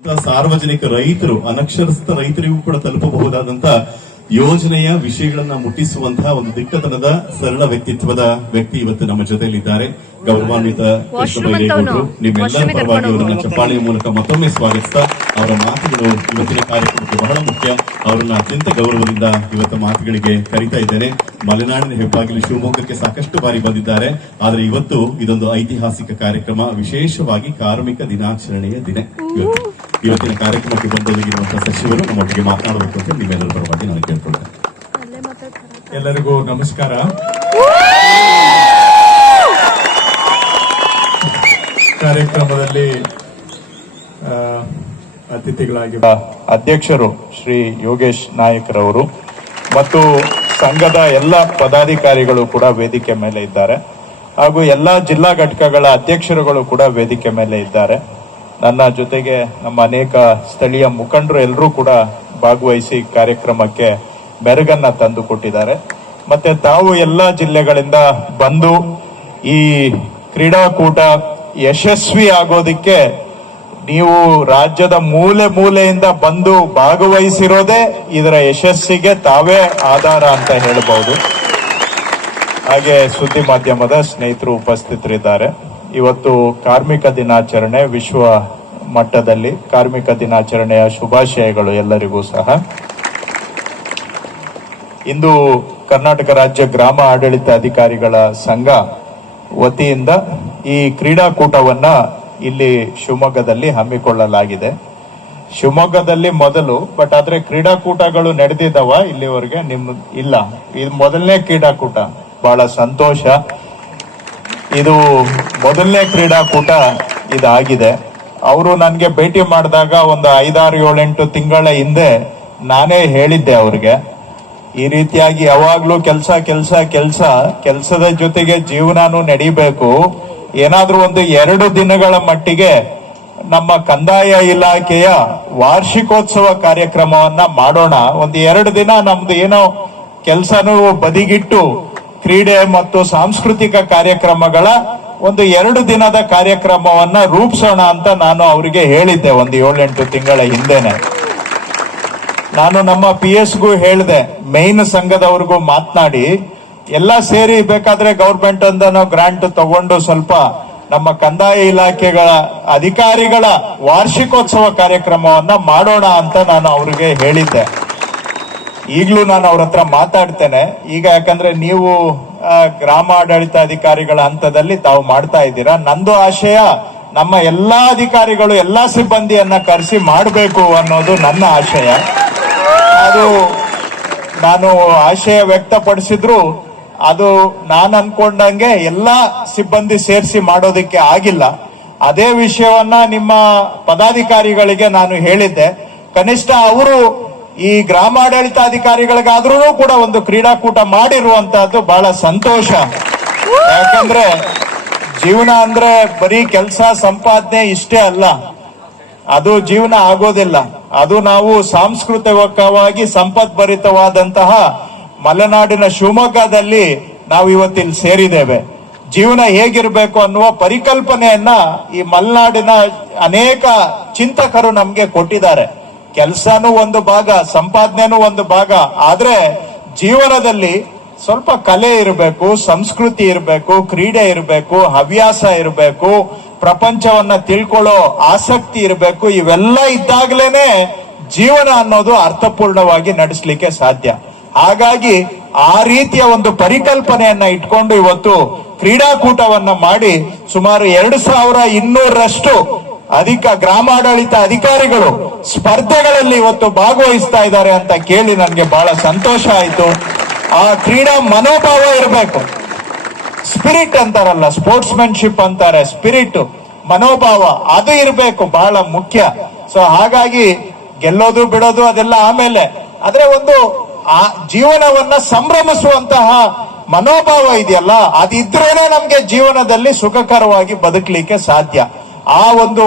ಸಾರ್ವಜನಿಕ ರೈತರು, ಅನಕ್ಷರಸ್ಥ ರೈತರಿಗೂ ಕೂಡ ತಲುಪಬಹುದಾದಂತ ಯೋಜನೆಯ ವಿಷಯಗಳನ್ನ ಮುಟ್ಟಿಸುವಂತಹ ಒಂದು ದಿಟ್ಟತನದ ಸರಳ ವ್ಯಕ್ತಿತ್ವದ ವ್ಯಕ್ತಿ ಇವತ್ತು ನಮ್ಮ ಜೊತೆಯಲ್ಲಿದ್ದಾರೆ. ಗೌರವಾನ್ವಿತ ಕೃಷ್ಣಬೈರೇಗೌಡರು, ನಿಮ್ಮೆಲ್ಲರ ಪರವಾಗಿ ಅವರನ್ನ ಚಪ್ಪಾಳೆಯ ಮೂಲಕ ಮತ್ತೊಮ್ಮೆ ಸ್ವಾಗತಿಸ್ತಾ ಅವರ ಮಾತುಗಳು ಇವತ್ತಿನ ಕಾರ್ಯಕ್ರಮಕ್ಕೆ ಬಹಳ ಮುಖ್ಯ. ಅವರನ್ನ ಅತ್ಯಂತ ಗೌರವದಿಂದ ಇವತ್ತು ಮಾತುಗಳಿಗೆ ಕರೀತಾ ಇದ್ದೇನೆ. ಮಲೆನಾಡಿನ ಹೆಬ್ಬಾಗಿಲು ಶಿವಮೊಗ್ಗಕ್ಕೆ ಸಾಕಷ್ಟು ಬಾರಿ ಬಂದಿದ್ದಾರೆ. ಆದರೆ ಇವತ್ತು ಇದೊಂದು ಐತಿಹಾಸಿಕ ಕಾರ್ಯಕ್ರಮ, ವಿಶೇಷವಾಗಿ ಕಾರ್ಮಿಕ ದಿನಾಚರಣೆಯ ದಿನ. ಇವತ್ತಿನ ಕಾರ್ಯಕ್ರಮಕ್ಕೆ ಬಂದೊದಗಿರುವಂತಹ ಸಚಿವರು ನಮ್ಮೊಟ್ಟಿಗೆ ಮಾತನಾಡಬೇಕು ಅಂತ ನಿಮ್ಮೆಲ್ಲರ ಪರವಾಗಿ ನಾನು ಕೇಳ್ಕೊಳ್ತೇನೆ. ಎಲ್ಲರಿಗೂ ನಮಸ್ಕಾರ. ಕಾರ್ಯಕ್ರಮದಲ್ಲಿ ಅತಿಥಿಗಳಾಗಿ ಅಧ್ಯಕ್ಷರು ಶ್ರೀ ಯೋಗೇಶ್ ನಾಯಕರವರು ಮತ್ತು ಸಂಘದ ಎಲ್ಲ ಪದಾಧಿಕಾರಿಗಳು ಕೂಡ ವೇದಿಕೆ ಮೇಲೆ ಇದ್ದಾರೆ. ಹಾಗೂ ಎಲ್ಲ ಜಿಲ್ಲಾ ಘಟಕಗಳ ಅಧ್ಯಕ್ಷರುಗಳು ಕೂಡ ವೇದಿಕೆ ಮೇಲೆ ಇದ್ದಾರೆ. ನನ್ನ ಜೊತೆಗೆ ನಮ್ಮ ಅನೇಕ ಸ್ಥಳೀಯ ಮುಖಂಡರು ಎಲ್ಲರೂ ಕೂಡ ಭಾಗವಹಿಸಿ ಕಾರ್ಯಕ್ರಮಕ್ಕೆ ಮೆರುಗನ್ನ ತಂದು ಕೊಟ್ಟಿದ್ದಾರೆ. ಮತ್ತೆ ತಾವು ಎಲ್ಲ ಜಿಲ್ಲೆಗಳಿಂದ ಬಂದು ಈ ಕ್ರೀಡಾಕೂಟ ಯಶಸ್ವಿ ಆಗೋದಿಕ್ಕೆ ನೀವು ರಾಜ್ಯದ ಮೂಲೆ ಮೂಲೆಯಿಂದ ಬಂದು ಭಾಗವಹಿಸಿರೋದೇ ಇದರ ಯಶಸ್ಸಿಗೆ ತಾವೇ ಆಧಾರ ಅಂತ ಹೇಳಬಹುದು. ಹಾಗೆ ಸುದ್ದಿ ಮಾಧ್ಯಮದ ಸ್ನೇಹಿತರು ಉಪಸ್ಥಿತರಿದ್ದಾರೆ. ಇವತ್ತು ಕಾರ್ಮಿಕ ದಿನಾಚರಣೆ, ವಿಶ್ವ ಮಟ್ಟದಲ್ಲಿ ಕಾರ್ಮಿಕ ದಿನಾಚರಣೆಯ ಶುಭಾಶಯಗಳು ಎಲ್ಲರಿಗೂ ಸಹ. ಇಂದು ಕರ್ನಾಟಕ ರಾಜ್ಯ ಗ್ರಾಮ ಆಡಳಿತ ಅಧಿಕಾರಿಗಳ ಸಂಘ ವತಿಯಿಂದ ಈ ಕ್ರೀಡಾಕೂಟವನ್ನ ಇಲ್ಲಿ ಶಿವಮೊಗ್ಗದಲ್ಲಿ ಹಮ್ಮಿಕೊಳ್ಳಲಾಗಿದೆ. ಶಿವಮೊಗ್ಗದಲ್ಲಿ ಮೊದಲು, ಬಟ್ ಆದ್ರೆ ಕ್ರೀಡಾಕೂಟಗಳು ನಡೆದಿದ್ದಾವ ಇಲ್ಲಿವರೆಗೆ? ಇಲ್ಲ, ಇದು ಮೊದಲನೇ ಕ್ರೀಡಾಕೂಟ. ಬಹಳ ಸಂತೋಷ. ಇದು ಮೊದಲನೇ ಕ್ರೀಡಾಕೂಟ ಇದಾಗಿದೆ. ಅವರು ನನಗೆ ಭೇಟಿ ಮಾಡಿದಾಗ ಒಂದು 5-6-7-8 ತಿಂಗಳ ಹಿಂದೆ ನಾನೇ ಹೇಳಿದ್ದೆ ಅವ್ರಿಗೆ, ಈ ರೀತಿಯಾಗಿ ಯಾವಾಗ್ಲೂ ಕೆಲಸದ ಜೊತೆಗೆ ಜೀವನಾನು ನಡಿಬೇಕು. ಏನಾದ್ರೂ ಒಂದು 2 ದಿನಗಳ ಮಟ್ಟಿಗೆ ನಮ್ಮ ಕಂದಾಯ ಇಲಾಖೆಯ ವಾರ್ಷಿಕೋತ್ಸವ ಕಾರ್ಯಕ್ರಮವನ್ನ ಮಾಡೋಣ. ಒಂದು 2 ದಿನ ನಮ್ದು ಏನೋ ಕೆಲಸನೂ ಬದಿಗಿಟ್ಟು ಕ್ರೀಡೆ ಮತ್ತು ಸಾಂಸ್ಕೃತಿಕ ಕಾರ್ಯಕ್ರಮಗಳ ಒಂದು 2 ದಿನದ ಕಾರ್ಯಕ್ರಮವನ್ನ ರೂಪಿಸೋಣ ಅಂತ ನಾನು ಅವರಿಗೆ ಹೇಳಿದ್ದೆ ಒಂದು 7-8 ತಿಂಗಳ ಹಿಂದೆನೆ. ನಾನು ನಮ್ಮ PS-ಗೂ ಹೇಳಿದೆ, ಮೈನ್ ಸಂಘದವ್ರಿಗೂ ಮಾತನಾಡಿ ಎಲ್ಲ ಸೇರಿ ಬೇಕಾದ್ರೆ ಗೌರ್ಮೆಂಟ್ ಅಂತ ನಾವು ಗ್ರಾಂಟ್ ತಗೊಂಡು ಸ್ವಲ್ಪ ನಮ್ಮ ಕಂದಾಯ ಇಲಾಖೆಗಳ ಅಧಿಕಾರಿಗಳ ವಾರ್ಷಿಕೋತ್ಸವ ಕಾರ್ಯಕ್ರಮವನ್ನ ಮಾಡೋಣ ಅಂತ ನಾನು ಅವ್ರಿಗೆ ಹೇಳಿದ್ದೆ. ಈಗಲೂ ನಾನು ಅವ್ರ ಹತ್ರ ಮಾತಾಡ್ತೇನೆ. ಈಗ ಯಾಕಂದ್ರೆ ನೀವು ಗ್ರಾಮಾಡಳಿತ ಅಧಿಕಾರಿಗಳ ಹಂತದಲ್ಲಿ ತಾವು ಮಾಡ್ತಾ ಇದ್ದೀರಾ. ನಂದು ಆಶಯ ನಮ್ಮ ಎಲ್ಲಾ ಅಧಿಕಾರಿಗಳು ಎಲ್ಲಾ ಸಿಬ್ಬಂದಿಯನ್ನ ಕರೆಸಿ ಮಾಡಬೇಕು ಅನ್ನೋದು ನನ್ನ ಆಶಯ. ಅದು ನಾನು ಆಶಯ ವ್ಯಕ್ತಪಡಿಸಿದ್ರು ಅದು ನಾನು ಅನ್ಕೊಂಡಂಗೆ ಎಲ್ಲಾ ಸಿಬ್ಬಂದಿ ಸೇರಿಸಿ ಮಾಡೋದಕ್ಕೆ ಆಗಿಲ್ಲ. ಅದೇ ವಿಷಯವನ್ನ ನಿಮ್ಮ ಪದಾಧಿಕಾರಿಗಳಿಗೆ ನಾನು ಹೇಳಿದ್ದೆ. ಕನಿಷ್ಠ ಅವರು ಈ ಗ್ರಾಮಾಡಳಿತಾಧಿಕಾರಿಗಳಿಗಾದ್ರೂ ಕೂಡ ಒಂದು ಕ್ರೀಡಾಕೂಟ ಮಾಡಿರುವಂತಹದ್ದು ಬಹಳ ಸಂತೋಷ. ಯಾಕಂದ್ರೆ ಜೀವನ ಅಂದ್ರೆ ಬರೀ ಕೆಲಸ ಸಂಪಾದನೆ ಇಷ್ಟೇ ಅಲ್ಲ, ಅದು ಜೀವನ ಆಗೋದಿಲ್ಲ. ಅದು ನಾವು ಸಾಂಸ್ಕೃತಿಕವಾಗಿ ಸಂಪದ್ಭರಿತವಾದಂತಹ ಮಲೆನಾಡಿನ ಶಿವಮೊಗ್ಗದಲ್ಲಿ ನಾವು ಇವತ್ತಿಲ್ಲಿ ಸೇರಿದ್ದೇವೆ. ಜೀವನ ಹೇಗಿರಬೇಕು ಅನ್ನುವ ಪರಿಕಲ್ಪನೆಯನ್ನ ಈ ಮಲೆನಾಡಿನ ಅನೇಕ ಚಿಂತಕರು ನಮ್ಗೆ ಕೊಟ್ಟಿದ್ದಾರೆ. ಕೆಲಸನೂ ಒಂದು ಭಾಗ, ಸಂಪಾದನೆನೂ ಒಂದು ಭಾಗ. ಆದ್ರೆ ಜೀವನದಲ್ಲಿ ಸ್ವಲ್ಪ ಕಲೆ ಇರಬೇಕು, ಸಂಸ್ಕೃತಿ ಇರಬೇಕು, ಕ್ರೀಡೆ ಇರಬೇಕು, ಹವ್ಯಾಸ ಇರಬೇಕು, ಪ್ರಪಂಚವನ್ನ ತಿಳ್ಕೊಳ್ಳೋ ಆಸಕ್ತಿ ಇರಬೇಕು. ಇವೆಲ್ಲ ಇದ್ದಾಗಲೇನೆ ಜೀವನ ಅನ್ನೋದು ಅರ್ಥಪೂರ್ಣವಾಗಿ ನಡೆಸಲಿಕ್ಕೆ ಸಾಧ್ಯ. ಹಾಗಾಗಿ ಆ ರೀತಿಯ ಒಂದು ಪರಿಕಲ್ಪನೆಯನ್ನ ಇಟ್ಕೊಂಡು ಇವತ್ತು ಕ್ರೀಡಾಕೂಟವನ್ನ ಮಾಡಿ ಸುಮಾರು 2200ರಷ್ಟು ಗ್ರಾಮಾಡಳಿತ ಅಧಿಕಾರಿಗಳು ಸ್ಪರ್ಧೆಗಳಲ್ಲಿ ಇವತ್ತು ಭಾಗವಹಿಸ್ತಾ ಇದ್ದಾರೆ ಅಂತ ಕೇಳಿ ನನಗೆ ಬಹಳ ಸಂತೋಷ ಆಯ್ತು. ಆ ಕ್ರೀಡಾ ಮನೋಭಾವ ಇರಬೇಕು. ಸ್ಪಿರಿಟ್ ಅಂತಾರಲ್ಲ, ಸ್ಪೋರ್ಟ್ಸ್ಮನ್ಶಿಪ್ ಅಂತಾರೆ, ಸ್ಪಿರಿಟ್ ಮನೋಭಾವ ಅದು ಇರಬೇಕು, ಬಹಳ ಮುಖ್ಯ. ಸೊ ಹಾಗಾಗಿ ಗೆಲ್ಲೋದು ಬಿಡೋದು ಅದೆಲ್ಲ ಆಮೇಲೆ, ಆದ್ರೆ ಒಂದು ಆ ಜೀವನವನ್ನ ಸಂಭ್ರಮಿಸುವಂತಹ ಮನೋಭಾವ ಇದೆಯಲ್ಲ, ಅದಿದ್ರೇನೆ ನಮ್ಗೆ ಜೀವನದಲ್ಲಿ ಸುಖಕರವಾಗಿ ಬದುಕಲಿಕ್ಕೆ ಸಾಧ್ಯ. ಆ ಒಂದು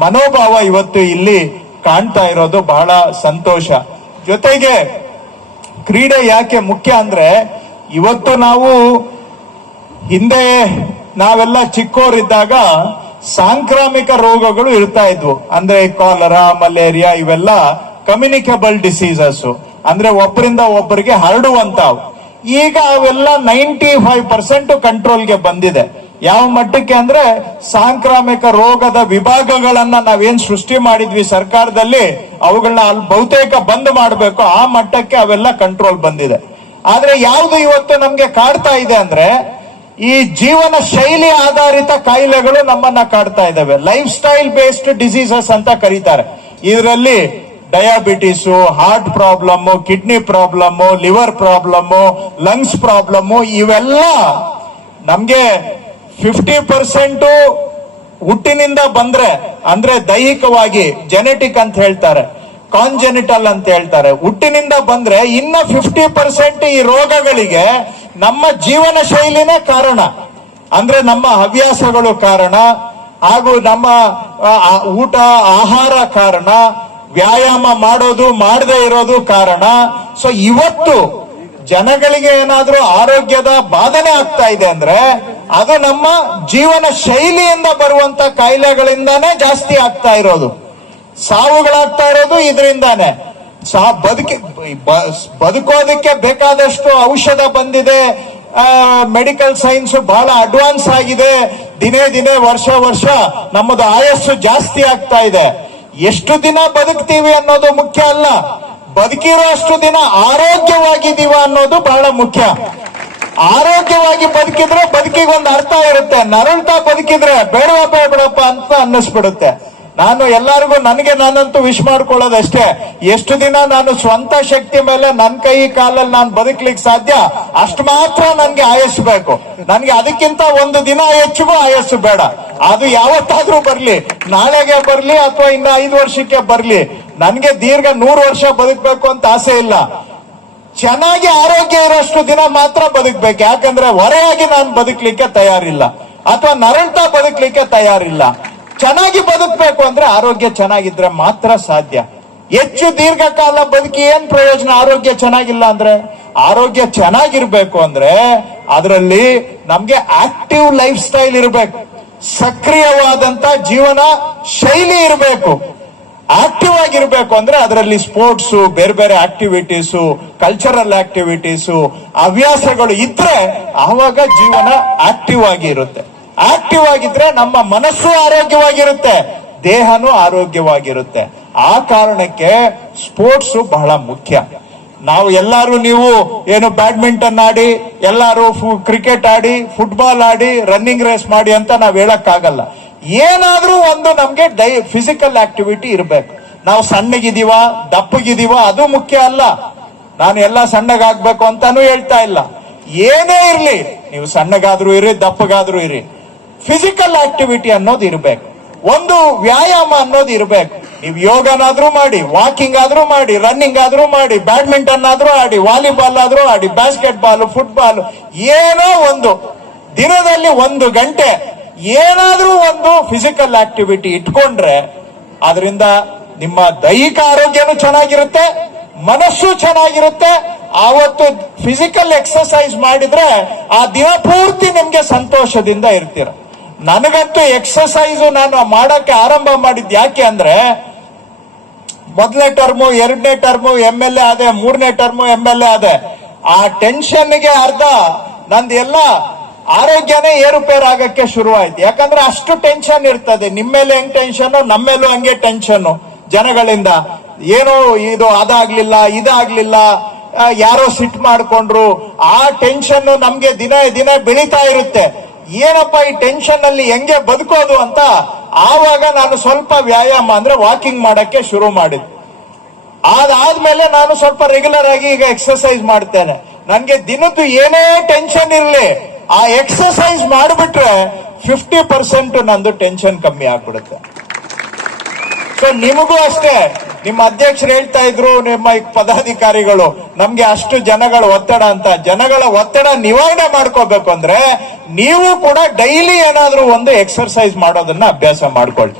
ಮನೋಭಾವ ಇವತ್ತು ಇಲ್ಲಿ ಕಾಣ್ತಾ ಇರೋದು ಬಹಳ ಸಂತೋಷ. ಜೊತೆಗೆ ಕ್ರೀಡೆ ಯಾಕೆ ಮುಖ್ಯ ಅಂದ್ರೆ, ಇವತ್ತು ನಾವು ಹಿಂದೆ ನಾವೆಲ್ಲ ಚಿಕ್ಕೋರಿದ್ದಾಗ ಸಾಂಕ್ರಾಮಿಕ ರೋಗಗಳು ಇರ್ತಾ ಇದ್ವು. ಅಂದ್ರೆ ಕಾಲರಾ, ಮಲೇರಿಯಾ ಇವೆಲ್ಲ ಕಮ್ಯುನಿಕಬಲ್ ಡಿಸೀಸಸ್, ಅಂದ್ರೆ ಒಬ್ಬರಿಂದ ಒಬ್ಬರಿಗೆ ಹರಡುವಂತಾವ್. ಈಗ ಅವೆಲ್ಲ 95% ಕಂಟ್ರೋಲ್ಗೆ ಬಂದಿದೆ. ಯಾವ ಮಟ್ಟಕ್ಕೆ ಅಂದ್ರೆ ಸಾಂಕ್ರಾಮಿಕ ರೋಗದ ವಿಭಾಗಗಳನ್ನ ನಾವೇನ್ ಸೃಷ್ಟಿ ಮಾಡಿದ್ವಿ ಸರ್ಕಾರದಲ್ಲಿ, ಅವುಗಳನ್ನ ಅಲ್ಲಿ ಬಹುತೇಕ ಬಂದ್ ಮಾಡಬೇಕು, ಆ ಮಟ್ಟಕ್ಕೆ ಅವೆಲ್ಲ ಕಂಟ್ರೋಲ್ ಬಂದಿದೆ. ಆದ್ರೆ ಯಾವುದು ಇವತ್ತು ನಮ್ಗೆ ಕಾಡ್ತಾ ಇದೆ ಅಂದ್ರೆ ಈ ಜೀವನ ಶೈಲಿ ಆಧಾರಿತ ಕಾಯಿಲೆಗಳು ನಮ್ಮನ್ನ ಕಾಡ್ತಾ ಇದಾವೆ. ಲೈಫ್ ಸ್ಟೈಲ್ ಬೇಸ್ಡ್ ಡಿಸೀಸಸ್ ಅಂತ ಕರೀತಾರೆ. ಇದರಲ್ಲಿ diabetes, heart problem, kidney problem, liver problem, lungs problem, ಇವೆಲ್ಲ ನಮ್ಗೆ 50% ಹುಟ್ಟಿನಿಂದ ಬಂದ್ರೆ, ಅಂದ್ರೆ ದೈಹಿಕವಾಗಿ ಜೆನೆಟಿಕ್ ಅಂತ ಹೇಳ್ತಾರೆ, ಕಾನ್ಜೆನಿಟಲ್ ಅಂತ ಹೇಳ್ತಾರೆ. ಹುಟ್ಟಿನಿಂದ ಬಂದ್ರೆ ಇನ್ನ 50% ಈ ರೋಗಗಳಿಗೆ ನಮ್ಮ ಜೀವನ ಶೈಲಿನೇ ಕಾರಣ. ಅಂದ್ರೆ ನಮ್ಮ ಹವ್ಯಾಸಗಳು ಕಾರಣ, ಹಾಗೂ ನಮ್ಮ ಊಟ ಆಹಾರ ಕಾರಣ, ವ್ಯಾಯಾಮ ಮಾಡೋದು ಮಾಡದೇ ಇರೋದು ಕಾರಣ. ಸೊ ಇವತ್ತು ಜನಗಳಿಗೆ ಏನಾದ್ರೂ ಆರೋಗ್ಯದ ಬಾಧನೆ ಆಗ್ತಾ ಇದೆ ಅಂದ್ರೆ ಅದು ನಮ್ಮ ಜೀವನ ಶೈಲಿಯಿಂದ ಬರುವಂತ ಕಾಯಿಲೆಗಳಿಂದಾನೇ ಜಾಸ್ತಿ ಆಗ್ತಾ ಇರೋದು. ಸಾವುಗಳಾಗ್ತಾ ಇರೋದು ಇದರಿಂದಾನೆ. ಬದುಕೋದಕ್ಕೆ ಬೇಕಾದಷ್ಟು ಔಷಧ ಬಂದಿದೆ, ಮೆಡಿಕಲ್ ಸೈನ್ಸ್ ಬಹಳ ಅಡ್ವಾನ್ಸ್ ಆಗಿದೆ. ದಿನೇ ದಿನೇ ವರ್ಷ ನಮ್ಮದು ಆಯಸ್ಸು ಜಾಸ್ತಿ ಆಗ್ತಾ ಇದೆ. ಎಷ್ಟು ದಿನ ಬದುಕ್ತೀವಿ ಅನ್ನೋದು ಮುಖ್ಯ ಅಲ್ಲ, ಬದುಕಿರೋ ಅಷ್ಟು ದಿನ ಆರೋಗ್ಯವಾಗಿದ್ದೀವ ಅನ್ನೋದು ಬಹಳ ಮುಖ್ಯ. ಆರೋಗ್ಯವಾಗಿ ಬದುಕಿದ್ರೆ ಬದುಕಿಗೆ ಒಂದು ಅರ್ಥ ಇರುತ್ತೆ. ನರಳ್ತಾ ಬದುಕಿದ್ರೆ ಬೇಡಪ್ಪ ಅಂತ ಅನ್ನಿಸ್ಬಿಡುತ್ತೆ. ನಾನು ಎಲ್ಲರಿಗೂ ನಾನಂತೂ ವಿಶ್ ಮಾಡ್ಕೊಳ್ಳೋದಷ್ಟೇ, ಎಷ್ಟು ದಿನ ನಾನು ಸ್ವಂತ ಶಕ್ತಿ ಮೇಲೆ ನನ್ನ ಕೈ ಕಾಲಲ್ಲಿ ನಾನು ಬದುಕ್ಲಿಕ್ಕೆ ಸಾಧ್ಯ ಅಷ್ಟು ಮಾತ್ರ ನನ್ಗೆ ಆಯಸ್ಸು ಬೇಕು. ನನ್ಗೆ ಅದಕ್ಕಿಂತ ಒಂದು ದಿನ ಹೆಚ್ಚಿಗೂ ಆಯಸ್ಸು ಬೇಡ. ಅದು ಯಾವತ್ತಾದ್ರೂ ಬರ್ಲಿ, ನಾಳೆಗೆ ಬರ್ಲಿ ಅಥವಾ ಇನ್ನ 5 ವರ್ಷಕ್ಕೆ ಬರ್ಲಿ, ನನ್ಗೆ ದೀರ್ಘ 100 ವರ್ಷ ಬದುಕ್ಬೇಕು ಅಂತ ಆಸೆ ಇಲ್ಲ. ಚೆನ್ನಾಗಿ ಆರೋಗ್ಯ ಇರೋಷ್ಟು ದಿನ ಮಾತ್ರ ಬದುಕ್ಬೇಕು. ಯಾಕಂದ್ರೆ ಹೊರೆಯಾಗಿ ನಾನು ಬದುಕ್ಲಿಕ್ಕೆ ತಯಾರಿಲ್ಲ, ಅಥವಾ ನರಳ್ತಾ ಬದುಕ್ಲಿಕ್ಕೆ ತಯಾರಿಲ್ಲ. ಚೆನ್ನಾಗಿ ಬದುಕಬೇಕು ಅಂದ್ರೆ ಆರೋಗ್ಯ ಚೆನ್ನಾಗಿದ್ರೆ ಮಾತ್ರ ಸಾಧ್ಯ. ಹೆಚ್ಚು ದೀರ್ಘಕಾಲ ಬದುಕಿ ಏನ್ ಪ್ರಯೋಜನ ಆರೋಗ್ಯ ಚೆನ್ನಾಗಿಲ್ಲ ಅಂದ್ರೆ? ಆರೋಗ್ಯ ಚೆನ್ನಾಗಿರ್ಬೇಕು ಅಂದ್ರೆ ಅದರಲ್ಲಿ ನಮ್ಗೆ ಆಕ್ಟಿವ್ ಲೈಫ್ ಸ್ಟೈಲ್ ಇರಬೇಕು, ಸಕ್ರಿಯವಾದಂತ ಜೀವನ ಶೈಲಿ ಇರಬೇಕು. ಆಕ್ಟಿವ್ ಆಗಿರ್ಬೇಕು ಅಂದ್ರೆ ಅದರಲ್ಲಿ ಸ್ಪೋರ್ಟ್ಸು, ಬೇರೆ ಬೇರೆ ಆಕ್ಟಿವಿಟೀಸು, ಕಲ್ಚರಲ್ ಆಕ್ಟಿವಿಟೀಸು, ಹವ್ಯಾಸಗಳು ಇದ್ರೆ ಆವಾಗ ಜೀವನ ಆಕ್ಟಿವ್ ಆಗಿ ಇರುತ್ತೆ. ಆಕ್ಟಿವ್ ಆಗಿದ್ರೆ ನಮ್ಮ ಮನಸ್ಸು ಆರೋಗ್ಯವಾಗಿರುತ್ತೆ, ದೇಹನೂ ಆರೋಗ್ಯವಾಗಿರುತ್ತೆ. ಆ ಕಾರಣಕ್ಕೆ ಸ್ಪೋರ್ಟ್ಸ್ ಬಹಳ ಮುಖ್ಯ. ನಾವು ಎಲ್ಲರೂ, ನೀವು ಏನು ಬ್ಯಾಡ್ಮಿಂಟನ್ ಆಡಿ, ಎಲ್ಲರೂ ಕ್ರಿಕೆಟ್ ಆಡಿ, ಫುಟ್ಬಾಲ್ ಆಡಿ, ರನ್ನಿಂಗ್ ರೇಸ್ ಮಾಡಿ ಅಂತ ನಾವ್ ಹೇಳಕ್ಕಾಗಲ್ಲ. ಏನಾದ್ರೂ ಒಂದು ನಮ್ಗೆ ಫಿಸಿಕಲ್ ಆಕ್ಟಿವಿಟಿ ಇರಬೇಕು. ನಾವು ಸಣ್ಣಗಿದೀವ ದಪ್ಪಗಿದೀವ ಅದು ಮುಖ್ಯ ಅಲ್ಲ. ನಾನು ಎಲ್ಲ ಸಣ್ಣಗಾಗ್ಬೇಕು ಅಂತಾನು ಹೇಳ್ತಾ ಇಲ್ಲ. ಏನೇ ಇರ್ಲಿ, ನೀವು ಸಣ್ಣಗಾದ್ರೂ ಇರಿ, ದಪ್ಪಗಾದ್ರೂ ಇರಿ, ಫಿಸಿಕಲ್ ಆಕ್ಟಿವಿಟಿ ಅನ್ನೋದು ಇರಬೇಕು. ಒಂದು ವ್ಯಾಯಾಮ ಅನ್ನೋದು ಇರಬೇಕು. ನೀವು ಯೋಗನಾದ್ರೂ ಮಾಡಿ, ವಾಕಿಂಗ್ ಆದ್ರೂ ಮಾಡಿ, ರನ್ನಿಂಗ್ ಆದ್ರೂ ಮಾಡಿ, ಬ್ಯಾಡ್ಮಿಂಟನ್ ಆದ್ರೂ ಆಡಿ, ವಾಲಿಬಾಲ್ ಆದ್ರೂ ಆಡಿ, ಬಾಸ್ಕೆಟ್ ಬಾಲ್, ಫುಟ್ಬಾಲ್, ಏನೋ ಒಂದು ದಿನದಲ್ಲಿ 1 ಗಂಟೆ ಏನಾದ್ರೂ ಒಂದು ಫಿಸಿಕಲ್ ಆಕ್ಟಿವಿಟಿ ಇಟ್ಕೊಂಡ್ರೆ ಅದರಿಂದ ನಿಮ್ಮ ದೈಹಿಕ ಆರೋಗ್ಯನೂ ಚೆನ್ನಾಗಿರುತ್ತೆ, ಮನಸ್ಸು ಚೆನ್ನಾಗಿರುತ್ತೆ. ಆವತ್ತು ಫಿಸಿಕಲ್ ಎಕ್ಸರ್ಸೈಸ್ ಮಾಡಿದ್ರೆ ಆ ದಿನ ಪೂರ್ತಿ ನಿಮ್ಗೆ ಸಂತೋಷದಿಂದ ಇರ್ತೀರ. ನನಗಂತೂ ಎಕ್ಸರ್ಸೈಸ್ ನಾನು ಮಾಡಕ್ಕೆ ಆರಂಭ ಮಾಡಿದ್ ಯಾಕೆ ಅಂದ್ರೆ, 1ನೇ ಟರ್ಮು 2ನೇ ಟರ್ಮು MLA ಆದೆ, 3ನೇ ಟರ್ಮು MLA ಆದೆ. ಆ ಟೆನ್ಷನ್ಗೆ ಅರ್ಧ ನಂದೆಲ್ಲ ಆರೋಗ್ಯನೇ ಏರುಪೇರು ಆಗಕ್ಕೆ ಶುರುವಾಯ್ತು. ಯಾಕಂದ್ರೆ ಅಷ್ಟು ಟೆನ್ಷನ್ ಇರ್ತದೆ. ನಿಮ್ಮೇಲೆ ಹೆಂಗ್ ಟೆನ್ಷನ್, ನಮ್ಮೇಲೂ ಹಂಗೆ ಟೆನ್ಷನ್ ಜನಗಳಿಂದ. ಏನೋ ಇದು ಅದಾಗ್ಲಿಲ್ಲ, ಇದಾಗ್ಲಿಲ್ಲ, ಯಾರೋ ಸಿಟ್ ಮಾಡ್ಕೊಂಡ್ರು, ಆ ಟೆನ್ಷನ್ ನಮ್ಗೆ ದಿನ ಬೆಳೀತಾ ಇರುತ್ತೆ. ಏನಪ್ಪ ಈ ಟೆನ್ಷನ್ ಅಲ್ಲಿ ಹೆಂಗೆ ಬದುಕೋದು ಅಂತ ಆವಾಗ ನಾನು ಸ್ವಲ್ಪ ವ್ಯಾಯಾಮ ಅಂದ್ರೆ ವಾಕಿಂಗ್ ಮಾಡಕ್ಕೆ ಶುರು ಮಾಡಿದ್ದೆ. ಅದಾದ್ಮೇಲೆ ನಾನು ಸ್ವಲ್ಪ ರೆಗ್ಯುಲರ್ ಆಗಿ ಈಗ ಎಕ್ಸರ್ಸೈಸ್ ಮಾಡ್ತೇನೆ. ನನ್ಗೆ ದಿನದ್ದು ಏನೇ ಟೆನ್ಷನ್ ಇರ್ಲಿ, ಆ ಎಕ್ಸರ್ಸೈಸ್ ಮಾಡಿಬಿಟ್ರೆ 50% ನಂದು ಟೆನ್ಷನ್ ಕಮ್ಮಿ ಆಗ್ಬಿಡುತ್ತೆ. ಸೊ ನಿಮಗೂ ಅಷ್ಟೇ, ನಿಮ್ಮ ಅಧ್ಯಕ್ಷರು ಹೇಳ್ತಾ ಇದ್ರು, ನಿಮ್ಮ ಪದಾಧಿಕಾರಿಗಳು, ನಮ್ಗೆ ಅಷ್ಟು ಜನಗಳ ಒತ್ತಡ ಅಂತ. ಜನಗಳ ಒತ್ತಡ ನಿವಾರಣೆ ಮಾಡ್ಕೋಬೇಕು ಅಂದ್ರೆ ನೀವು ಕೂಡ ಡೈಲಿ ಏನಾದ್ರೂ ಒಂದು ಎಕ್ಸರ್ಸೈಸ್ ಮಾಡೋದನ್ನ ಅಭ್ಯಾಸ ಮಾಡ್ಕೊಳ್ಳಿ.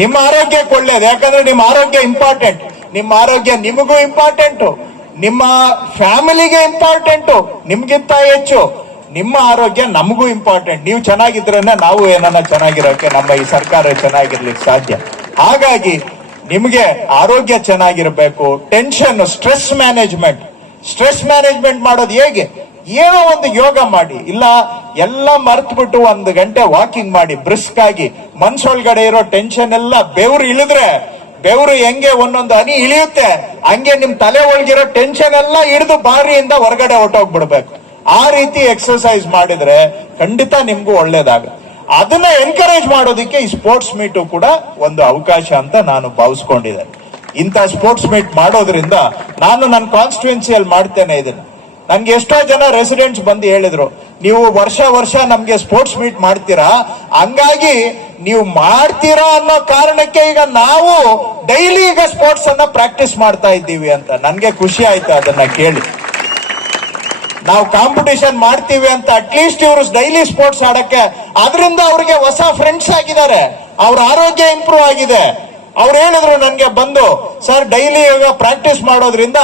ನಿಮ್ಮ ಆರೋಗ್ಯಕ್ಕೆ ಒಳ್ಳೇದು. ಯಾಕಂದ್ರೆ ನಿಮ್ಮ ಆರೋಗ್ಯ ಇಂಪಾರ್ಟೆಂಟ್. ನಿಮ್ಮ ಆರೋಗ್ಯ ನಿಮಗೂ ಇಂಪಾರ್ಟೆಂಟು, ನಿಮ್ಮ ಫ್ಯಾಮಿಲಿಗೆ ಇಂಪಾರ್ಟೆಂಟು, ನಿಮ್ಗಿಂತ ಹೆಚ್ಚು. ನಿಮ್ಮ ಆರೋಗ್ಯ ನಮಗೂ ಇಂಪಾರ್ಟೆಂಟ್. ನೀವು ಚೆನ್ನಾಗಿದ್ರೇನೆ ನಾವು ಏನನ್ನ ಚೆನ್ನಾಗಿರೋಕೆ, ನಮ್ಮ ಈ ಸರ್ಕಾರ ಚೆನ್ನಾಗಿರ್ಲಿಕ್ಕೆ ಸಾಧ್ಯ. ಹಾಗಾಗಿ ನಿಮಗೆ ಆರೋಗ್ಯ ಚೆನ್ನಾಗಿರ್ಬೇಕು. ಟೆನ್ಷನ್, ಸ್ಟ್ರೆಸ್ ಮ್ಯಾನೇಜ್ಮೆಂಟ್ ಮಾಡೋದು ಹೇಗೆ? ಏನೋ ಒಂದು ಯೋಗ ಮಾಡಿ, ಇಲ್ಲ ಎಲ್ಲ ಮರ್ತ್ಬಿಟ್ಟು 1 ಗಂಟೆ ವಾಕಿಂಗ್ ಮಾಡಿ ಬ್ರಿಸ್ಕ್ ಆಗಿ. ಮನ್ಸೊಳಗಡೆ ಇರೋ ಟೆನ್ಷನ್ ಎಲ್ಲ ಬೆವರು ಹೆಂಗೆ ಒಂದೊಂದು ಹನಿ ಇಳಿಯುತ್ತೆ, ಹಂಗೆ ನಿಮ್ ತಲೆ ಒಳಗಿರೋ ಟೆನ್ಷನ್ ಎಲ್ಲ ಹಿಡಿದು ಬಾರಿಯಿಂದ ಹೊರಗಡೆ ಹೊಟ್ಟೋಗ್ಬಿಡ್ಬೇಕು. ಆ ರೀತಿ ಎಕ್ಸರ್ಸೈಸ್ ಮಾಡಿದ್ರೆ ಖಂಡಿತ ನಿಮ್ಗೂ ಒಳ್ಳೇದಾಗುತ್ತೆ. ಅದನ್ನ ಎನ್ಕರೇಜ್ ಮಾಡೋದಕ್ಕೆ ಈ ಸ್ಪೋರ್ಟ್ಸ್ ಮೀಟು ಕೂಡ ಒಂದು ಅವಕಾಶ ಅಂತ ನಾನು ಭಾವಿಸ್ಕೊಂಡಿದ್ದೇನೆ. ಇಂಥ ಸ್ಪೋರ್ಟ್ಸ್ ಮೀಟ್ ಮಾಡೋದ್ರಿಂದ ನಾನು ನನ್ನ ಕಾನ್ಸ್ಟಿಟ್ಯೂನ್ಸಿಯಲ್ಲಿ ಮಾಡ್ತೇನೆ ಇದನ್ನ. ನನ್ಗೆ ಎಷ್ಟೋ ಜನ ರೆಸಿಡೆಂಟ್ಸ್ ಬಂದು ಹೇಳಿದ್ರು, ನೀವು ವರ್ಷ ನಮ್ಗೆ ಸ್ಪೋರ್ಟ್ಸ್ ಮೀಟ್ ಮಾಡ್ತೀರಾ, ಹಂಗಾಗಿ ನೀವು ಮಾಡ್ತೀರಾ ಅನ್ನೋ ಕಾರಣಕ್ಕೆ ಈಗ ನಾವು ಡೈಲಿ ಈಗ ಸ್ಪೋರ್ಟ್ಸ್ ಅನ್ನ ಪ್ರಾಕ್ಟೀಸ್ ಮಾಡ್ತಾ ಇದ್ದೀವಿ ಅಂತ. ನನ್ಗೆ ಖುಷಿ ಆಯ್ತು ಅದನ್ನ ಕೇಳಿ. ನಾವು ಕಾಂಪಿಟೇಷನ್ ಮಾಡ್ತೀವಿ ಅಂತ ಅಟ್ಲೀಸ್ಟ್ ಇವರು ಡೈಲಿ ಸ್ಪೋರ್ಟ್ಸ್ ಆಡಕ್ಕೆ, ಅದರಿಂದ ಅವ್ರಿಗೆ ಹೊಸ ಫ್ರೆಂಡ್ಸ್ ಆಗಿದ್ದಾರೆ, ಅವ್ರ ಆರೋಗ್ಯ ಇಂಪ್ರೂವ್ ಆಗಿದೆ. ಅವ್ರು ಹೇಳಿದ್ರು ನನ್ಗೆ ಬಂದು, ಸರ್ ಡೈಲಿ ಇವಾಗ ಪ್ರಾಕ್ಟೀಸ್ ಮಾಡೋದ್ರಿಂದ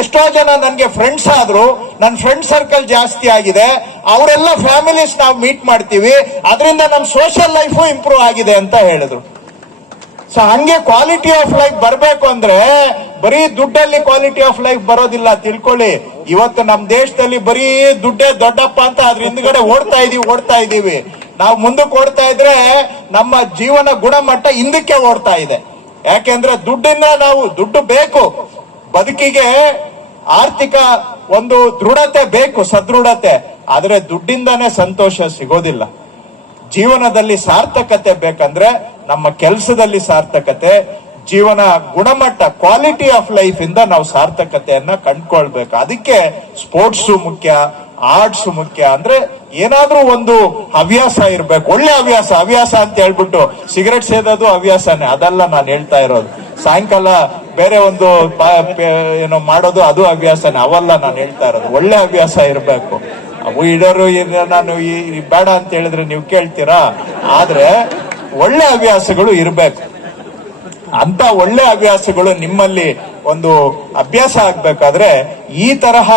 ಎಷ್ಟೋ ಜನ ನನ್ಗೆ ಫ್ರೆಂಡ್ಸ್ ಆದ್ರು, ನನ್ನ ಫ್ರೆಂಡ್ ಸರ್ಕಲ್ ಜಾಸ್ತಿ ಆಗಿದೆ, ಅವರೆಲ್ಲ ಫ್ಯಾಮಿಲೀಸ್ ನಾವು ಮೀಟ್ ಮಾಡ್ತೀವಿ, ಅದರಿಂದ ನಮ್ಮ ಸೋಷಿಯಲ್ ಲೈಫು ಇಂಪ್ರೂವ್ ಆಗಿದೆ ಅಂತ ಹೇಳಿದ್ರು. ಸೊ ಹಂಗೆ ಕ್ವಾಲಿಟಿ ಆಫ್ ಲೈಫ್ ಬರ್ಬೇಕು ಅಂದ್ರೆ ಬರೀ ದುಡ್ಡಲ್ಲಿ ಕ್ವಾಲಿಟಿ ಆಫ್ ಲೈಫ್ ಬರೋದಿಲ್ಲ, ತಿಳ್ಕೊಳ್ಳಿ. ಇವತ್ತು ನಮ್ಮ ದೇಶದಲ್ಲಿ ಬರೀ ದುಡ್ಡೇ ದೊಡ್ಡಪ್ಪ ಅಂತ ಅದ್ರ ಹಿಂದ್ಗಡೆ ಓಡ್ತಾ ಇದೀವಿ. ನಾವು ಮುಂದಕ್ಕೆ ಓಡ್ತಾ ಇದ್ರೆ ನಮ್ಮ ಜೀವನ ಗುಣಮಟ್ಟ ಹಿಂದಕ್ಕೆ ಓಡ್ತಾ ಇದೆ. ಯಾಕೆಂದ್ರೆ ದುಡ್ಡು ಬೇಕು, ಬದುಕಿಗೆ ಆರ್ಥಿಕ ಒಂದು ದೃಢತೆ ಬೇಕು, ಸದೃಢತೆ. ಆದ್ರೆ ದುಡ್ಡಿಂದಾನೇ ಸಂತೋಷ ಸಿಗೋದಿಲ್ಲ. ಜೀವನದಲ್ಲಿ ಸಾರ್ಥಕತೆ ಬೇಕಂದ್ರೆ ನಮ್ಮ ಕೆಲಸದಲ್ಲಿ ಸಾರ್ಥಕತೆ, ಜೀವನ ಗುಣಮಟ್ಟ, ಕ್ವಾಲಿಟಿ ಆಫ್ ಲೈಫ್ ಇಂದ ನಾವು ಸಾರ್ಥಕತೆಯನ್ನ ಕಂಡ್ಕೊಳ್ಬೇಕು. ಅದಕ್ಕೆ ಸ್ಪೋರ್ಟ್ಸ್ ಮುಖ್ಯ, ಆರ್ಟ್ಸ್ ಮುಖ್ಯ. ಅಂದ್ರೆ ಏನಾದ್ರೂ ಒಂದು ಹವ್ಯಾಸ ಇರ್ಬೇಕು, ಒಳ್ಳೆ ಹವ್ಯಾಸ ಅಂತ ಹೇಳ್ಬಿಟ್ಟು ಸಿಗರೆಟ್ ಸೇದೋದು ಹವ್ಯಾಸನೇ, ಅದಲ್ಲ ನಾನು ಹೇಳ್ತಾ ಇರೋದು. ಸಾಯಂಕಾಲ ಬೇರೆ ಒಂದು ಏನೋ ಮಾಡೋದು ಅದು ಹವ್ಯಾಸನೇ, ಅವಲ್ಲ ನಾನು ಹೇಳ್ತಾ ಇರೋದು. ಒಳ್ಳೆ ಹವ್ಯಾಸ ಇರ್ಬೇಕು. ಅವು ಇಡೋರು ನಾನು ಬೇಡ ಅಂತ ಹೇಳಿದ್ರೆ ನೀವು ಕೇಳ್ತೀರಾ? ಆದ್ರೆ ಒಳ್ಳೆ ಹವ್ಯಾಸಗಳು ಇರ್ಬೇಕು. ಅಂತ ಒಳ್ಳೆ ಹವ್ಯಾಸಗಳು ನಿಮ್ಮಲ್ಲಿ ಒಂದು ಅಭ್ಯಾಸ ಆಗ್ಬೇಕಾದ್ರೆ ಈ ತರಹ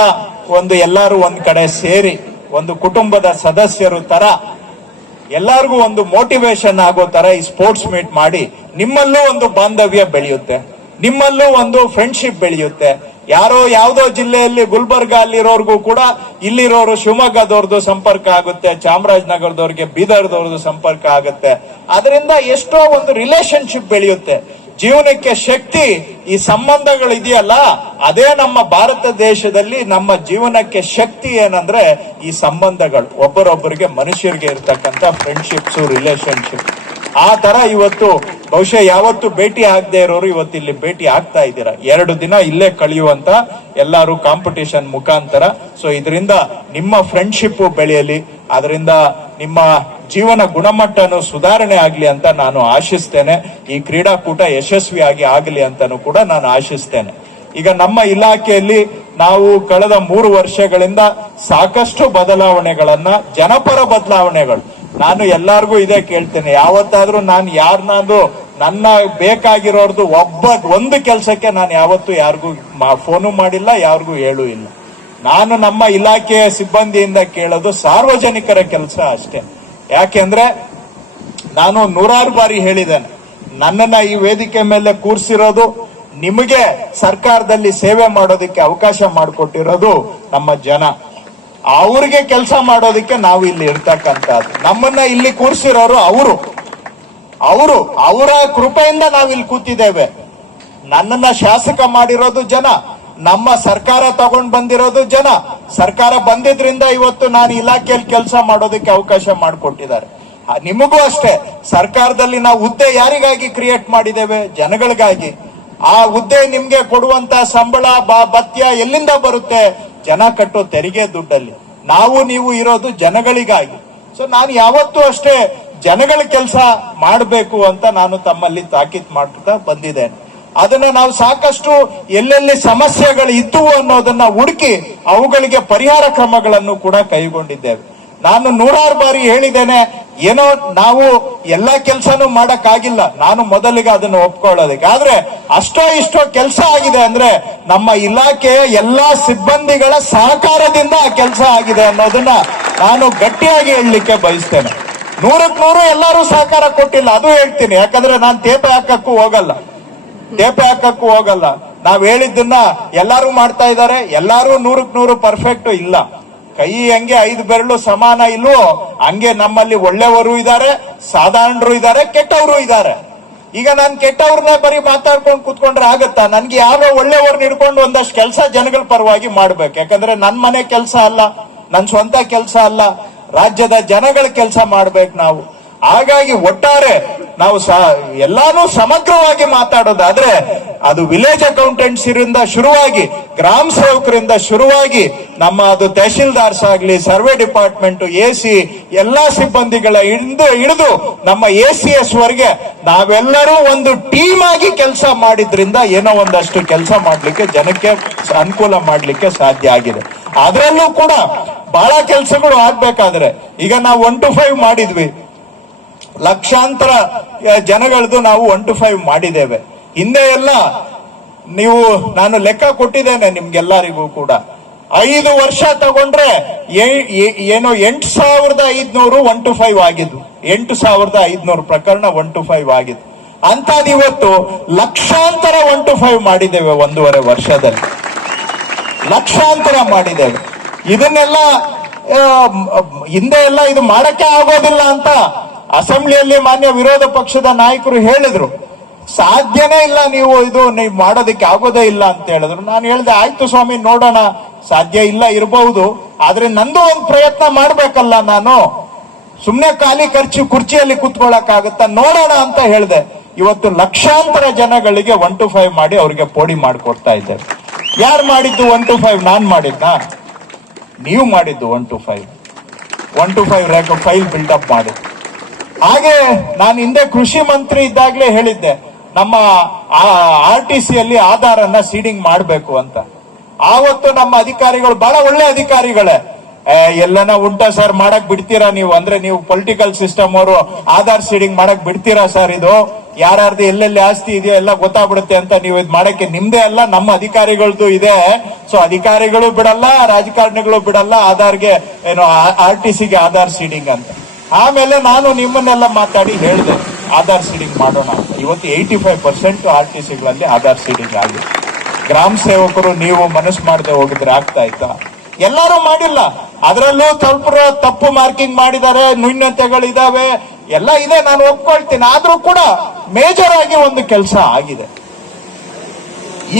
ಒಂದು ಎಲ್ಲಾರು ಒಂದ್ ಕಡೆ ಸೇರಿ ಒಂದು ಕುಟುಂಬದ ಸದಸ್ಯರು ತರ ಎಲ್ಲಾರ್ಗೂ ಒಂದು ಮೋಟಿವೇಶನ್ ಆಗೋ ತರ ಈ ಸ್ಪೋರ್ಟ್ಸ್ ಮೀಟ್ ಮಾಡಿ ನಿಮ್ಮಲ್ಲೂ ಒಂದು ಬಾಂಧವ್ಯ ಬೆಳೆಯುತ್ತೆ, ನಿಮ್ಮಲ್ಲೂ ಒಂದು ಫ್ರೆಂಡ್ಶಿಪ್ ಬೆಳೆಯುತ್ತೆ. ಯಾರೋ ಯಾವ್ದೋ ಜಿಲ್ಲೆಯಲ್ಲಿ ಗುಲ್ಬರ್ಗ ಅಲ್ಲಿರೋರ್ಗೂ ಕೂಡ ಇಲ್ಲಿರೋರು ಶಿವಮೊಗ್ಗದವ್ರದ್ದು ಸಂಪರ್ಕ ಆಗುತ್ತೆ, ಚಾಮರಾಜನಗರದವ್ರಿಗೆ ಬೀದರ್ದವ್ರದ್ದು ಸಂಪರ್ಕ ಆಗುತ್ತೆ. ಅದರಿಂದ ಎಷ್ಟೋ ಒಂದು ರಿಲೇಶನ್ಶಿಪ್ ಬೆಳೆಯುತ್ತೆ. ಜೀವನಕ್ಕೆ ಶಕ್ತಿ ಈ ಸಂಬಂಧಗಳು ಇದೆಯಲ್ಲ, ಅದೇ ನಮ್ಮ ಭಾರತ ದೇಶದಲ್ಲಿ ನಮ್ಮ ಜೀವನಕ್ಕೆ ಶಕ್ತಿ ಏನಂದ್ರೆ ಈ ಸಂಬಂಧಗಳು, ಒಬ್ಬರೊಬ್ಬರಿಗೆ ಮನುಷ್ಯರಿಗೆ ಇರ್ತಕ್ಕಂಥ ಫ್ರೆಂಡ್ಶಿಪ್ಸ್, ರಿಲೇಶನ್ಶಿಪ್. ಆ ತರ ಇವತ್ತು ಬಹುಶಃ ಯಾವತ್ತು ಭೇಟಿ ಆಗದೆ ಇರೋರು ಇವತ್ತು ಇಲ್ಲಿ ಭೇಟಿ ಆಗ್ತಾ ಇದ್ದೀರಾ. 2 ದಿನ ಇಲ್ಲೇ ಕಳೆಯುವಂತ ಎಲ್ಲಾರು ಕಾಂಪಿಟೇಷನ್ ಮುಖಾಂತರ. ಸೊ ಇದರಿಂದ ನಿಮ್ಮ ಫ್ರೆಂಡ್ಶಿಪ್ ಬೆಳೆಯಲಿ, ಅದರಿಂದ ನಿಮ್ಮ ಜೀವನ ಗುಣಮಟ್ಟನು ಸುಧಾರಣೆ ಆಗ್ಲಿ ಅಂತ ನಾನು ಆಶಿಸ್ತೇನೆ. ಈ ಕ್ರೀಡಾಕೂಟ ಯಶಸ್ವಿಯಾಗಿ ಆಗಲಿ ಅಂತಾನು ಕೂಡ ನಾನು ಆಶಿಸ್ತೇನೆ. ಈಗ ನಮ್ಮ ಇಲಾಖೆಯಲ್ಲಿ ನಾವು ಕಳೆದ 3 ವರ್ಷಗಳಿಂದ ಸಾಕಷ್ಟು ಬದಲಾವಣೆಗಳನ್ನ, ಜನಪರ ಬದಲಾವಣೆಗಳು, ನಾನು ಎಲ್ಲಾರ್ಗೂ ಇದೇ ಕೇಳ್ತೇನೆ. ಯಾವತ್ತಾದ್ರೂ ನಾನು ಯಾರನ್ನಾದ್ರೂ ನನ್ನ ಬೇಕಾಗಿರೋರ್ದು ಒಂದು ಕೆಲಸಕ್ಕೆ ನಾನು ಯಾವತ್ತೂ ಯಾರಿಗೂ ಫೋನು ಮಾಡಿಲ್ಲ, ಯಾರಿಗೂ ಹೇಳೂ ಇಲ್ಲ. ನಾನು ನಮ್ಮ ಇಲಾಖೆಯ ಸಿಬ್ಬಂದಿಯಿಂದ ಕೇಳೋದು ಸಾರ್ವಜನಿಕರ ಕೆಲಸ ಅಷ್ಟೇ. ಯಾಕೆಂದ್ರೆ ನಾನು 100 ಬಾರಿ ಹೇಳಿದ್ದೇನೆ, ನನ್ನನ್ನ ಈ ವೇದಿಕೆ ಮೇಲೆ ಕೂರಿಸಿರೋದು, ನಿಮಗೆ ಸರ್ಕಾರದಲ್ಲಿ ಸೇವೆ ಮಾಡೋದಕ್ಕೆ ಅವಕಾಶ ಮಾಡಿಕೊಟ್ಟಿರೋದು ನಮ್ಮ ಜನ. ಅವ್ರಿಗೆ ಕೆಲಸ ಮಾಡೋದಕ್ಕೆ ನಾವು ಇಲ್ಲಿ ಇರ್ತಕ್ಕಂಥದ್ದು. ನಮ್ಮನ್ನ ಇಲ್ಲಿ ಕೂರಿಸಿರೋರು ಅವರ ಕೃಪೆಯಿಂದ ನಾವಿಲ್ಲಿ ಕೂತಿದ್ದೇವೆ. ನನ್ನನ್ನ ಶಾಸಕ ಮಾಡಿರೋದು ಜನ, ನಮ್ಮ ಸರ್ಕಾರ ತಗೊಂಡ್ ಬಂದಿರೋದು ಜನ. ಸರ್ಕಾರ ಬಂದಿದ್ರಿಂದ ಇವತ್ತು ನಾನು ಇಲಾಖೆಯಲ್ಲಿ ಕೆಲಸ ಮಾಡೋದಕ್ಕೆ ಅವಕಾಶ ಮಾಡಿಕೊಟ್ಟಿದ್ದಾರೆ. ನಿಮಗೂ ಅಷ್ಟೇ, ಸರ್ಕಾರದಲ್ಲಿ ನಾವು ಹುದ್ದೆ ಯಾರಿಗಾಗಿ ಕ್ರಿಯೇಟ್ ಮಾಡಿದ್ದೇವೆ? ಜನಗಳಿಗಾಗಿ. ಆ ಹುದ್ದೆ ನಿಮ್ಗೆ ಕೊಡುವಂತ ಸಂಬಳ, ಭತ್ಯ ಎಲ್ಲಿಂದ ಬರುತ್ತೆ? ಜನ ಕಟ್ಟೋ ತೆರಿಗೆ ದುಡ್ಡಲ್ಲಿ. ನೀವು ಇರೋದು ಜನಗಳಿಗಾಗಿ. ಸೊ ನಾನು ಯಾವತ್ತೂ ಅಷ್ಟೇ ಜನಗಳ ಕೆಲಸ ಮಾಡಬೇಕು ಅಂತ ನಾನು ತಮ್ಮಲ್ಲಿ ತಾಕೀತು ಮಾಡ್ತಾ ಬಂದಿದ್ದೇನೆ. ಅದನ್ನ ನಾವು ಸಾಕಷ್ಟು ಎಲ್ಲೆಲ್ಲಿ ಸಮಸ್ಯೆಗಳು ಇದ್ದವು ಅನ್ನೋದನ್ನ ಹುಡುಕಿ ಅವುಗಳಿಗೆ ಪರಿಹಾರ ಕ್ರಮಗಳನ್ನು ಕೂಡ ಕೈಗೊಂಡಿದ್ದೇವೆ. ನಾನು 100 ಬಾರಿ ಹೇಳಿದ್ದೇನೆ, ಏನೋ ನಾವು ಎಲ್ಲಾ ಕೆಲಸನೂ ಮಾಡಕ್ಕಾಗಿಲ್ಲ, ನಾನು ಮೊದಲಿಗೆ ಅದನ್ನು ಒಪ್ಕೊಳ್ಳೋದಕ್ಕೆ. ಆದ್ರೆ ಅಷ್ಟೋ ಇಷ್ಟೋ ಕೆಲಸ ಆಗಿದೆ ಅಂದ್ರೆ ನಮ್ಮ ಇಲಾಖೆಯ ಎಲ್ಲಾ ಸಿಬ್ಬಂದಿಗಳ ಸಹಕಾರದಿಂದ ಆ ಕೆಲಸ ಆಗಿದೆ ಅನ್ನೋದನ್ನ ನಾನು ಗಟ್ಟಿಯಾಗಿ ಹೇಳಲಿಕ್ಕೆ ಬಯಸ್ತೇನೆ. 100ಕ್ಕೆ 100 ಎಲ್ಲರೂ ಸಹಕಾರ ಕೊಟ್ಟಿಲ್ಲ, ಅದು ಹೇಳ್ತೀನಿ. ಯಾಕಂದ್ರೆ ನಾನು ತೇಪೆ ಹಾಕಕ್ಕೂ ಹೋಗಲ್ಲ. ನಾವ್ ಹೇಳಿದ್ದನ್ನ ಎಲ್ಲಾರು ಮಾಡ್ತಾ ಇದ್ದಾರೆ, ಎಲ್ಲಾರು 100ಕ್ಕೆ 100 ಪರ್ಫೆಕ್ಟ್ ಇಲ್ಲ. ಕೈ ಹೆಂಗೆ 5 ಬೆರಳು ಸಮಾನ ಇಲ್ವೋ ಹಂಗೆ ನಮ್ಮಲ್ಲಿ ಒಳ್ಳೆಯವರು ಇದ್ದಾರೆ, ಸಾಧಾರಣರು ಇದ್ದಾರೆ, ಕೆಟ್ಟವರು ಇದ್ದಾರೆ. ಈಗ ನಾನು ಕೆಟ್ಟವ್ರನ್ನೇ ಬರೀ ಮಾತಾಡ್ಕೊಂಡು ಕೂತ್ಕೊಂಡ್ರೆ ಆಗತ್ತಾ? ನನ್ಗೆ ಯಾರೋ ಒಳ್ಳೆಯವ್ರನ್ನ ಹಿಡ್ಕೊಂಡು ಒಂದಷ್ಟು ಕೆಲಸ ಜನಗಳ ಪರವಾಗಿ ಮಾಡ್ಬೇಕು. ಯಾಕಂದ್ರೆ ನನ್ ಮನೆ ಕೆಲಸ ಅಲ್ಲ, ನನ್ ಸ್ವಂತ ಕೆಲಸ ಅಲ್ಲ, ರಾಜ್ಯದ ಜನಗಳ ಕೆಲಸ ಮಾಡ್ಬೇಕು ನಾವು. ಹಾಗಾಗಿ ಒಟ್ಟಾರೆ ನಾವು ಎಲ್ಲಾನು ಸಮಗ್ರವಾಗಿ ಮಾತಾಡೋದಾದ್ರೆ ಅದು ವಿಲೇಜ್ ಅಕೌಂಟೆಂಟ್ಸ್ ಇಂದ ಶುರುವಾಗಿ, ಗ್ರಾಮ ಸೇವಕರಿಂದ ಶುರುವಾಗಿ, ನಮ್ಮ ಅದು ತಹಶೀಲ್ದಾರ್ಸ್ ಆಗ್ಲಿ, ಸರ್ವೆ ಡಿಪಾರ್ಟ್ಮೆಂಟ್, AC ಎಲ್ಲಾ ಸಿಬ್ಬಂದಿಗಳ ಹಿಡಿದು ನಮ್ಮ ACS ವರೆಗೆ ನಾವೆಲ್ಲರೂ ಒಂದು ಟೀಮ್ ಆಗಿ ಕೆಲಸ ಮಾಡಿದ್ರಿಂದ ಏನೋ ಒಂದಷ್ಟು ಕೆಲಸ ಮಾಡ್ಲಿಕ್ಕೆ, ಜನಕ್ಕೆ ಅನುಕೂಲ ಮಾಡ್ಲಿಕ್ಕೆ ಸಾಧ್ಯ ಆಗಿದೆ. ಅದರಲ್ಲೂ ಕೂಡ ಬಹಳ ಕೆಲಸಗಳು ಆಗ್ಬೇಕಾದ್ರೆ ಈಗ ನಾವು 1 to 5 ಮಾಡಿದ್ವಿ, ಲಕ್ಷಾಂತರ ಜನಗಳದ್ದು ನಾವು 1 to 5 ಮಾಡಿದ್ದೇವೆ. ಹಿಂದೆ ಎಲ್ಲ ನಾನು ಲೆಕ್ಕ ಕೊಟ್ಟಿದ್ದೇನೆ ನಿಮ್ಗೆಲ್ಲರಿಗೂ ಕೂಡ. 5 ವರ್ಷ ತಗೊಂಡ್ರೆ ಏನೋ 8,500 1 to 5 ಆಗಿದ್ದು, 8,500 ಪ್ರಕರಣ 1 to 5 ಆಗಿದ್ದು. ಅಂತದ್ ಇವತ್ತು ಲಕ್ಷಾಂತರ 1 to 5 ಮಾಡಿದ್ದೇವೆ. 1.5 ವರ್ಷದಲ್ಲಿ ಲಕ್ಷಾಂತರ ಮಾಡಿದ್ದೇವೆ. ಇದನ್ನೆಲ್ಲ ಹಿಂದೆ ಎಲ್ಲ ಇದು ಮಾಡಕ್ಕೆ ಆಗೋದಿಲ್ಲ ಅಂತ ಅಸೆಂಬ್ಲಿಯಲ್ಲಿ ಮಾನ್ಯ ವಿರೋಧ ಪಕ್ಷದ ನಾಯಕರು ಹೇಳಿದ್ರು. ಸಾಧ್ಯನೇ ಇಲ್ಲ, ನೀವು ಮಾಡೋದಕ್ಕೆ ಆಗೋದೇ ಇಲ್ಲ ಅಂತ ಹೇಳಿದ್ರು. ನಾನು ಹೇಳಿದೆ, ಆಯ್ತು ಸ್ವಾಮಿ, ನೋಡೋಣ, ಸಾಧ್ಯ ಇಲ್ಲ ಇರಬಹುದು, ಆದ್ರೆ ನಂದು ಒಂದು ಪ್ರಯತ್ನ ಮಾಡ್ಬೇಕಲ್ಲ. ನಾನು ಸುಮ್ನೆ ಖಾಲಿ ಕುರ್ಚಿಯಲ್ಲಿ ಕುತ್ಕೊಳ್ಳಕ್ಕಾಗತ್ತಾ? ನೋಡೋಣ ಅಂತ ಹೇಳಿದೆ. ಇವತ್ತು ಲಕ್ಷಾಂತರ ಜನಗಳಿಗೆ 1 to 5 ಮಾಡಿ ಅವ್ರಿಗೆ ಪೋಡಿ ಮಾಡಿಕೊಡ್ತಾ ಇದ್ದೇವೆ. ಯಾರು ಮಾಡಿದ್ದು 1 to 5? ನಾನ್ ಮಾಡಿದ್ನಾ? ನೀವು ಮಾಡಿದ್ದು 1 to 5 ಫೈಲ್ ಬಿಲ್ಡಪ್ ಮಾಡಿದ್ದು. ಹಾಗೆ ನಾನು ಹಿಂದೆ ಕೃಷಿ ಮಂತ್ರಿ ಇದ್ದಾಗಲೇ ಹೇಳಿದ್ದೆ, ನಮ್ಮ RTC ಯಲ್ಲಿ ಆಧಾರ್ ಅನ್ನ ಸೀಡಿಂಗ್ ಮಾಡಬೇಕು ಅಂತ. ಆವತ್ತು ನಮ್ಮ ಅಧಿಕಾರಿಗಳು ಬಹಳ ಒಳ್ಳೆ ಅಧಿಕಾರಿಗಳೇ, ಎಲ್ಲನ ಉಂಟಾ ಸರ್, ಮಾಡಕ್ ಬಿಡ್ತೀರಾ ನೀವು? ಅಂದ್ರೆ ನೀವು ಪೊಲಿಟಿಕಲ್ ಸಿಸ್ಟಮ್ ಅವರು ಆಧಾರ್ ಸೀಡಿಂಗ್ ಮಾಡಕ್ ಬಿಡ್ತೀರಾ ಸರ್? ಇದು ಯಾರ್ದು ಎಲ್ಲೆಲ್ಲಿ ಆಸ್ತಿ ಇದೆಯೋ ಎಲ್ಲ ಗೊತ್ತಾಗ್ಬಿಡುತ್ತೆ ಅಂತ ನೀವು ಇದು ಮಾಡಕ್ಕೆ ನಿಮ್ದೇ ಅಲ್ಲ, ನಮ್ಮ ಅಧಿಕಾರಿಗಳದ್ದು ಇದೆ. ಸೊ ಅಧಿಕಾರಿಗಳು ಬಿಡಲ್ಲ, ರಾಜಕಾರಣಿಗಳು ಬಿಡಲ್ಲ ಆಧಾರ್ಗೆ, ಏನು RTCಗೆ ಆಧಾರ್ ಸೀಡಿಂಗ್ ಅಂತ. ಆಮೇಲೆ ನಾನು ನಿಮ್ಮನ್ನೆಲ್ಲ ಮಾತಾಡಿ ಹೇಳಿದೆ ಆಧಾರ್ ಸೀಡಿಂಗ್ ಮಾಡೋಣ ಅಂತ. ಇವತ್ತು 85% RTCಗಳಲ್ಲಿ ಆಧಾರ್ ಸೀಡಿಂಗ್ ಆಗಿದೆ. ಗ್ರಾಮ ಸೇವಕರು ನೀವು ಮನಸ್ಸು ಮಾಡದೆ ಹೋಗಿದ್ರೆ ಆಗ್ತಾ ಇತ್ತಾ? ಎಲ್ಲರೂ ಮಾಡಿಲ್ಲ. ಅದರಲ್ಲೂ ಸ್ವಲ್ಪ ತಪ್ಪು ಮಾರ್ಕಿಂಗ್ ಮಾಡಿದ್ದಾರೆ, ನ್ಯೂನತೆಗಳಿದಾವೆ, ಎಲ್ಲ ಇದೆ, ನಾನು ಒಪ್ಕೊಳ್ತೀನಿ. ಆದ್ರೂ ಕೂಡ ಮೇಜರ್ ಆಗಿ ಒಂದು ಕೆಲಸ ಆಗಿದೆ.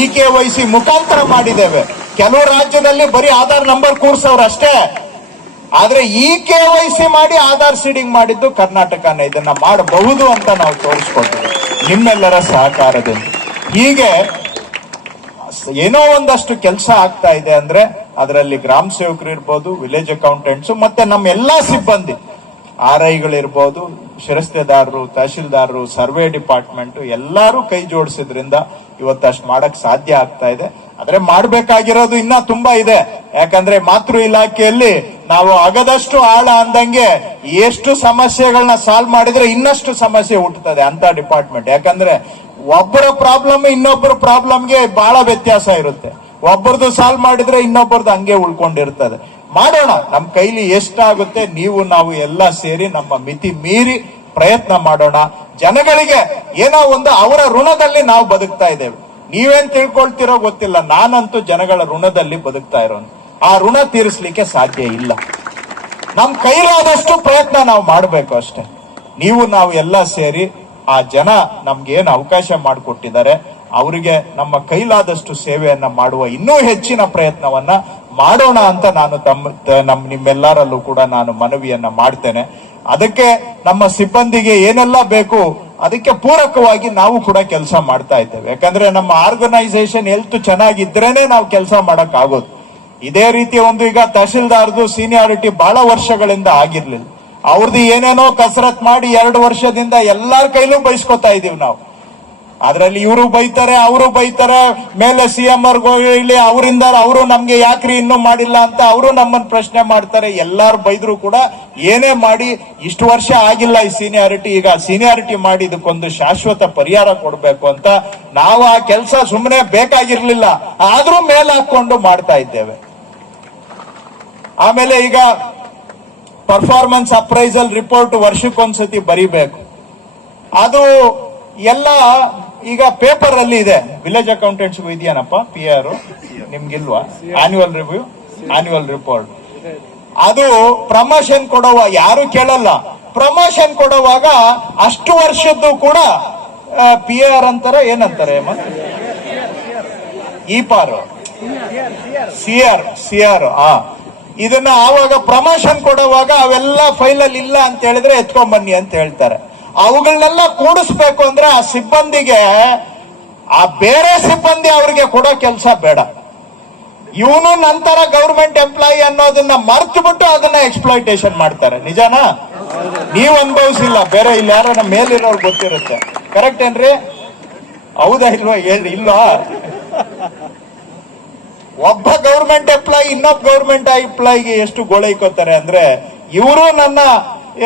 EKYC ಮುಖಾಂತರ ಮಾಡಿದ್ದೇವೆ. ಕೆಲವು ರಾಜ್ಯದಲ್ಲಿ ಬರೀ ಆಧಾರ್ ನಂಬರ್ ಕೂರ್ಸವ್ರು ಅಷ್ಟೇ, ಆದ್ರೆ EKYC ಮಾಡಿ ಆಧಾರ್ ಸೀಡಿಂಗ್ ಮಾಡಿದ್ದು ಕರ್ನಾಟಕನೇ. ಇದನ್ನ ಮಾಡಬಹುದು ಅಂತ ನಾವು ತೋರಿಸ್ಕೊಳ್ತೀವಿ ನಿಮ್ಮೆಲ್ಲರ ಸಹಕಾರದಿಂದ. ಹೀಗೆ ಏನೋ ಒಂದಷ್ಟು ಕೆಲಸ ಆಗ್ತಾ ಇದೆ ಅಂದ್ರೆ ಅದರಲ್ಲಿ ಗ್ರಾಮ ಸೇವಕರು ಇರ್ಬೋದು, ವಿಲೇಜ್ ಅಕೌಂಟೆಂಟ್ಸ್, ಮತ್ತೆ ನಮ್ಮ ಎಲ್ಲಾ ಸಿಬ್ಬಂದಿ, RIಗಳಿರ್ಬೋದು, ಶಿರಸ್ತೆದಾರರು, ತಹಶೀಲ್ದಾರರು, ಸರ್ವೆ ಡಿಪಾರ್ಟ್ಮೆಂಟ್ ಎಲ್ಲರೂ ಕೈ ಜೋಡಿಸಿದ್ರಿಂದ ಇವತ್ತಷ್ಟು ಮಾಡಕ್ ಸಾಧ್ಯ ಆಗ್ತಾ ಇದೆ. ಆದ್ರೆ ಮಾಡ್ಬೇಕಾಗಿರೋದು ಇನ್ನ ತುಂಬಾ ಇದೆ. ಯಾಕಂದ್ರೆ ಮಾತೃ ಇಲಾಖೆಯಲ್ಲಿ ನಾವು ಆಗದಷ್ಟು ಆಳ ಅಂದಂಗೆ ಎಷ್ಟು ಸಮಸ್ಯೆಗಳನ್ನ ಸಾಲ್ವ್ ಮಾಡಿದ್ರೆ ಇನ್ನಷ್ಟು ಸಮಸ್ಯೆ ಹುಟ್ಟುತ್ತದೆ ಅಂತ ಡಿಪಾರ್ಟ್ಮೆಂಟ್. ಯಾಕಂದ್ರೆ ಒಬ್ಬರ ಪ್ರಾಬ್ಲಮ್ ಇನ್ನೊಬ್ಬರ ಪ್ರಾಬ್ಲಮ್ಗೆ ಬಹಳ ವ್ಯತ್ಯಾಸ ಇರುತ್ತೆ. ಒಬ್ಬರದು ಸಾಲ್ವ್ ಮಾಡಿದ್ರೆ ಇನ್ನೊಬ್ಬರದು ಹಂಗೆ ಉಳ್ಕೊಂಡಿರ್ತದೆ. ಮಾಡೋಣ, ನಮ್ಮ ಕೈಲಿ ಎಷ್ಟಾಗುತ್ತೆ ನೀವು ನಾವು ಎಲ್ಲ ಸೇರಿ ನಮ್ಮ ಮಿತಿ ಮೀರಿ ಪ್ರಯತ್ನ ಮಾಡೋಣ. ಜನಗಳಿಗೆ ಏನೋ ಒಂದು ಅವರ ಋಣದಲ್ಲಿ ನಾವು ಬದುಕ್ತಾ ಇದ್ದೇವೆ. ನೀವೇನ್ ತಿಳ್ಕೊಳ್ತಿರೋ ಗೊತ್ತಿಲ್ಲ, ನಾನಂತೂ ಜನಗಳ ಋಣದಲ್ಲಿ ಬದುಕ್ತಾ ಇರೋನು. ಆ ಋಣ ತೀರಿಸ್ಲಿಕ್ಕೆ ಸಾಧ್ಯ ಇಲ್ಲ. ನಮ್ ಕೈಲಾದಷ್ಟು ಪ್ರಯತ್ನ ನಾವು ಮಾಡಬೇಕು ಅಷ್ಟೇ. ನೀವು ನಾವು ಎಲ್ಲ ಸೇರಿ ಆ ಜನ ನಮ್ಗೆ ಏನು ಅವಕಾಶ ಮಾಡಿಕೊಟ್ಟಿದ್ದಾರೆ ಅವರಿಗೆ ನಮ್ಮ ಕೈಲಾದಷ್ಟು ಸೇವೆಯನ್ನ ಮಾಡುವ ಇನ್ನೂ ಹೆಚ್ಚಿನ ಪ್ರಯತ್ನವನ್ನ ಮಾಡೋಣ ಅಂತ ನಾನು ನಿಮ್ಮೆಲ್ಲರಲ್ಲೂ ಕೂಡ ನಾನು ಮನವಿಯನ್ನ ಮಾಡ್ತೇನೆ. ಅದಕ್ಕೆ ನಮ್ಮ ಸಿಬ್ಬಂದಿಗೆ ಏನೆಲ್ಲ ಬೇಕು ಅದಕ್ಕೆ ಪೂರಕವಾಗಿ ನಾವು ಕೂಡ ಕೆಲಸ ಮಾಡ್ತಾ ಇದ್ದೇವೆ. ಯಾಕಂದ್ರೆ ನಮ್ಮ ಆರ್ಗನೈಸೇಷನ್ ಹೆಲ್ತ್ ಚೆನ್ನಾಗಿದ್ರೇನೆ ನಾವು ಕೆಲಸ ಮಾಡಕ್ ಆಗೋದು. ಇದೇ ರೀತಿ ಒಂದು ಈಗ ತಹಶೀಲ್ದಾರ್ದು ಸೀನಿಯಾರಿಟಿ ಬಹಳ ವರ್ಷಗಳಿಂದ ಆಗಿರ್ಲಿಲ್ಲ. ಅವ್ರದ್ದು ಏನೇನೋ ಕಸರತ್ ಮಾಡಿ 2 ವರ್ಷದಿಂದ ಎಲ್ಲಾರ ಕೈಲೂ ಬಯಸ್ಕೊತಾ ಇದೀವಿ ನಾವು. ಅದ್ರಲ್ಲಿ ಇವರು ಬೈತಾರೆ, ಅವರು ಬೈತಾರೆ, ಮೇಲೆ ಸಿಎಂ ಅವ್ರಿಗೆ ಹೇಳಿ ಅವರಿಂದ ಅವರು ನಮ್ಗೆ ಯಾಕ್ರಿ ಇನ್ನೂ ಮಾಡಿಲ್ಲ ಅಂತ ಅವರು ನಮ್ಮನ್ನ ಪ್ರಶ್ನೆ ಮಾಡ್ತಾರೆ. ಎಲ್ಲಾರು ಬೈದ್ರು ಕೂಡ ಏನೇ ಮಾಡಿ ಇಷ್ಟು ವರ್ಷ ಆಗಿಲ್ಲ ಈ ಸೀನಿಯಾರಿಟಿ, ಈಗ ಸೀನಿಯಾರಿಟಿ ಮಾಡಿ ಇದಕ್ಕೊಂದು ಶಾಶ್ವತ ಪರಿಹಾರ ಕೊಡ್ಬೇಕು ಅಂತ ನಾವು ಆ ಕೆಲಸ ಸುಮ್ಮನೆ ಬೇಕಾಗಿರ್ಲಿಲ್ಲ, ಆದ್ರೂ ಮೇಲೆ ಹಾಕೊಂಡು ಮಾಡ್ತಾ ಇದ್ದೇವೆ. ಆಮೇಲೆ ಈಗ ಪರ್ಫಾರ್ಮೆನ್ಸ್ ಅಪ್ರೈಸಲ್ ರಿಪೋರ್ಟ್ ವರ್ಷಕ್ಕೊಂದ್ಸತಿ ಬರಿಬೇಕು. ಅದು ಎಲ್ಲ ಈಗ ಪೇಪರ್ ಅಲ್ಲಿ ಇದೆ. ವಿಲೇಜ್ ಅಕೌಂಟೆಂಟ್ಸ್ಗೂ ಇದೆಯೇನಪ್ಪ PR ನಿಮ್ಗಿಲ್ವಾ? Annual review, annual report. ಅದು ಪ್ರಮೋಷನ್ ಕೊಡುವ ಯಾರು ಕೇಳಲ್ಲ. ಪ್ರಮೋಷನ್ ಕೊಡುವಾಗ ಅಷ್ಟು ವರ್ಷದ್ದು ಕೂಡ PR ಅಂತಾರೆ, ಏನಂತಾರೆ EPAR, CR. ಇದನ್ನ ಆವಾಗ ಪ್ರಮೋಷನ್ ಕೊಡುವಾಗ ಅವೆಲ್ಲ ಫೈಲಲ್ಲಿ ಇಲ್ಲ ಅಂತ ಹೇಳಿದ್ರೆ ಎತ್ಕೊಂಡ್ ಬನ್ನಿ ಅಂತ ಹೇಳ್ತಾರೆ. ಅವುಗಳನ್ನೆಲ್ಲ ಕೂಡಿಸ್ಬೇಕು ಅಂದ್ರೆ ಆ ಸಿಬ್ಬಂದಿಗೆ, ಆ ಬೇರೆ ಸಿಬ್ಬಂದಿ ಅವ್ರಿಗೆ ಕೊಡೋ ಕೆಲಸ ಬೇಡ. ಇವನು ನಂತರ ಗವರ್ಮೆಂಟ್ ಎಂಪ್ಲಾಯಿ ಅನ್ನೋದನ್ನ ಮರ್ತು ಬಿಟ್ಟು ಅದನ್ನ ಎಕ್ಸ್ಪ್ಲಾಯ್ಟೇಷನ್ ಮಾಡ್ತಾರೆ. ನಿಜಾನಾ? ನೀವು ಅನುಭವಿಸಿಲ್ಲ, ಬೇರೆ ಇಲ್ಲಿ ಯಾರ ನಮ್ಮ ಮೇಲಿರೋರು ಗೊತ್ತಿರುತ್ತೆ. ಕರೆಕ್ಟ್ ಏನ್ರಿ? ಹೌದಾ ಇಲ್ವಾ? ಹೇಳ್ರಿ. ಇಲ್ವಾ? ಒಬ್ಬ ಗವರ್ಮೆಂಟ್ ಎಂಪ್ಲಾಯಿ ಇನ್ನೊಬ್ಬ ಗವರ್ಮೆಂಟ್ ಎಂಪ್ಲಾಯಿಗೆ ಎಷ್ಟು ಗೋಳೈಕೋತಾರೆ ಅಂದ್ರೆ, ಇವರು ನನ್ನ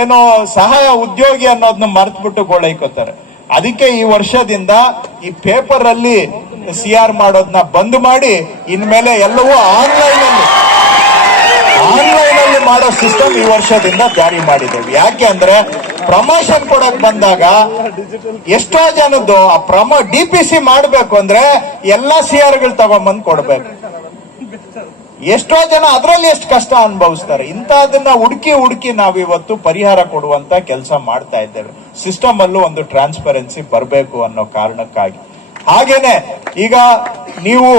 ಏನೋ ಸಹಾಯ ಉದ್ಯೋಗಿ ಅನ್ನೋದನ್ನ ಮರೆತುಬಿಟ್ಟು ಗೋಳೈಕೋತಾರೆ. ಅದಕ್ಕೆ ಈ ವರ್ಷದಿಂದ ಈ ಪೇಪರ್ ಅಲ್ಲಿ CR ಮಾಡೋದನ್ನ ಬಂದ್ ಮಾಡಿ ಇನ್ಮೇಲೆ ಎಲ್ಲವೂ ಆನ್ಲೈನ್ ಅಲ್ಲಿ ಮಾಡೋ ಸಿಸ್ಟಮ್ ಈ ವರ್ಷದಿಂದ ಜಾರಿ ಮಾಡಿದ್ದೇವೆ. ಯಾಕೆ ಅಂದ್ರೆ ಪ್ರಮೋಷನ್ ಕೊಡಕ್ ಬಂದಾಗ ಎಷ್ಟೋ ಜನದ್ದು ಆ DPC ಮಾಡ್ಬೇಕು ಅಂದ್ರೆ ಎಲ್ಲಾ CRಗಳು ತಗೊಂಡ್ಬಂದ್ ಕೊಡ್ಬೇಕು. ಎಷ್ಟೋ ಜನ ಅದರಲ್ಲಿ ಎಷ್ಟು ಕಷ್ಟ ಅನುಭವಿಸ್ತಾರೆ. ಇಂತಹದನ್ನ ಹುಡುಕಿ ನಾವು ಇವತ್ತು ಪರಿಹಾರ ಕೊಡುವಂತ ಕೆಲಸ ಮಾಡ್ತಾ ಇದ್ದೇವೆ. ಸಿಸ್ಟಮ್ ಅಲ್ಲೂ ಒಂದು ಟ್ರಾನ್ಸ್ಪರೆನ್ಸಿ ಬರಬೇಕು ಅನ್ನೋ ಕಾರಣಕ್ಕಾಗಿ. ಹಾಗೇನೆ ಈಗ ನೀವು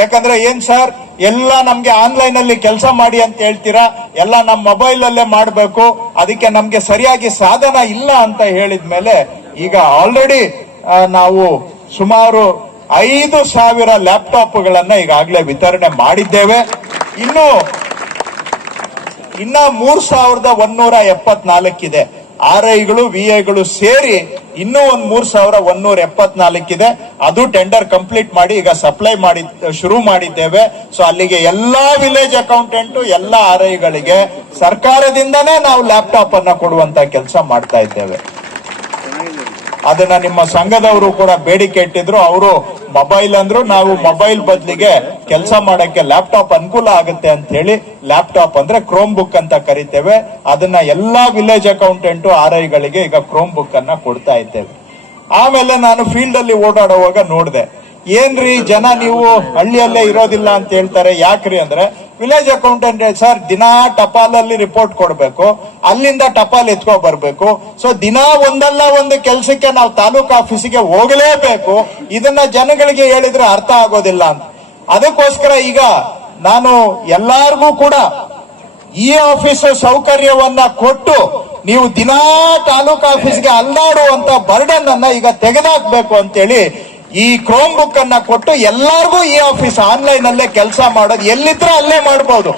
ಯಾಕಂದ್ರೆ ಏನ್ ಸರ್ ಎಲ್ಲ ನಮ್ಗೆ ಆನ್ಲೈನ್ ಅಲ್ಲಿ ಕೆಲಸ ಮಾಡಿ ಅಂತ ಹೇಳ್ತೀರಾ, ಎಲ್ಲ ನಮ್ಮ ಮೊಬೈಲ್ ಅಲ್ಲೇ ಮಾಡ್ಬೇಕು, ಅದಕ್ಕೆ ನಮ್ಗೆ ಸರಿಯಾಗಿ ಸಾಧನ ಇಲ್ಲ ಅಂತ ಹೇಳಿದ್ಮೇಲೆ ಈಗ ಆಲ್ರೆಡಿ ನಾವು ಸುಮಾರು 5,000 ಲ್ಯಾಪ್ಟಾಪ್ಗಳನ್ನ ಈಗಾಗಲೇ ವಿತರಣೆ ಮಾಡಿದ್ದೇವೆ. ಇನ್ನು 3,174 ಇದೆ. RIಗಳು VIಗಳು ಸೇರಿ ಇನ್ನೂ ಒಂದು 3,174 ಇದೆ. ಅದು ಟೆಂಡರ್ ಕಂಪ್ಲೀಟ್ ಮಾಡಿ ಈಗ ಸಪ್ಲೈ ಮಾಡಿ ಶುರು ಮಾಡಿದ್ದೇವೆ. ಸೊ ಅಲ್ಲಿಗೆ ಎಲ್ಲಾ ವಿಲೇಜ್ ಅಕೌಂಟೆಂಟ್, ಎಲ್ಲಾ RIಗಳಿಗೆ ಸರ್ಕಾರದಿಂದನೇ ನಾವು ಲ್ಯಾಪ್ಟಾಪ್ ಅನ್ನ ಕೊಡುವಂತ ಕೆಲಸ ಮಾಡ್ತಾ ಇದ್ದೇವೆ. ಅದನ್ನ ನಿಮ್ಮ ಸಂಘದವರು ಕೂಡ ಬೇಡಿಕೆ ಇಟ್ಟಿದ್ರು. ಅವರು ಮೊಬೈಲ್ ಅಂದ್ರು, ನಾವು ಮೊಬೈಲ್ ಬದಲಿಗೆ ಕೆಲಸ ಮಾಡಕ್ಕೆ ಲ್ಯಾಪ್ಟಾಪ್ ಅನುಕೂಲ ಆಗುತ್ತೆ ಅಂತ ಹೇಳಿ ಲ್ಯಾಪ್ಟಾಪ್ ಅಂದ್ರೆ ಕ್ರೋಮ್ ಬುಕ್ ಅಂತ ಕರಿತೇವೆ. ಅದನ್ನ ಎಲ್ಲಾ ವಿಲೇಜ್ ಅಕೌಂಟೆಂಟ್ RIಗಳಿಗೆ ಈಗ ಕ್ರೋಮ್ ಬುಕ್ ಅನ್ನ ಕೊಡ್ತಾ ಇದ್ದೇವೆ. ಆಮೇಲೆ ನಾನು ಫೀಲ್ಡ್ ಅಲ್ಲಿ ಓಡಾಡುವಾಗ ನೋಡಿದೆ, ಏನ್ರಿ ಜನ ನೀವು ಹಳ್ಳಿಯಲ್ಲೇ ಇರೋದಿಲ್ಲ ಅಂತ ಹೇಳ್ತಾರೆ. ಯಾಕ್ರಿ ಅಂದ್ರೆ ವಿಲೇಜ್ ಅಕೌಂಟೆಂಟ್ ಸರ್ ದಿನಾ ಟಪಾಲಲ್ಲಿ ರಿಪೋರ್ಟ್ ಕೊಡ್ಬೇಕು, ಅಲ್ಲಿಂದ ಟಪಾಲ್ ಎತ್ಕೊ ಬರ್ಬೇಕು. ಸೊ ದಿನಾ ಒಂದಲ್ಲ ಒಂದು ಕೆಲಸಕ್ಕೆ ನಾವು ತಾಲೂಕು ಆಫೀಸಿಗೆ ಹೋಗಲೇಬೇಕು. ಇದನ್ನ ಜನಗಳಿಗೆ ಹೇಳಿದ್ರೆ ಅರ್ಥ ಆಗೋದಿಲ್ಲ ಅಂತ. ಅದಕ್ಕೋಸ್ಕರ ಈಗ ನಾನು ಎಲ್ಲಾರ್ಗೂ ಕೂಡ ಈ ಆಫೀಸ್ ಸೌಕರ್ಯವನ್ನ ಕೊಟ್ಟು ನೀವು ದಿನಾ ತಾಲೂಕು ಆಫೀಸ್ಗೆ ಅಲ್ಲಾಡುವಂತ ಬರ್ಡನ್ ಅನ್ನ ಈಗ ತೆಗೆದಾಕ್ಬೇಕು ಅಂತೇಳಿ ಈ ಕ್ರೋಮ್ ಬುಕ್ ಅನ್ನ ಕೊಟ್ಟು ಎಲ್ಲಾರ್ಗೂ ಈ ಆಫೀಸ್ ಆನ್ಲೈನ್ ಅಲ್ಲೇ ಕೆಲಸ ಮಾಡೋದು, ಎಲ್ಲಿದ್ರೆ ಅಲ್ಲೇ ಮಾಡಬಹುದು.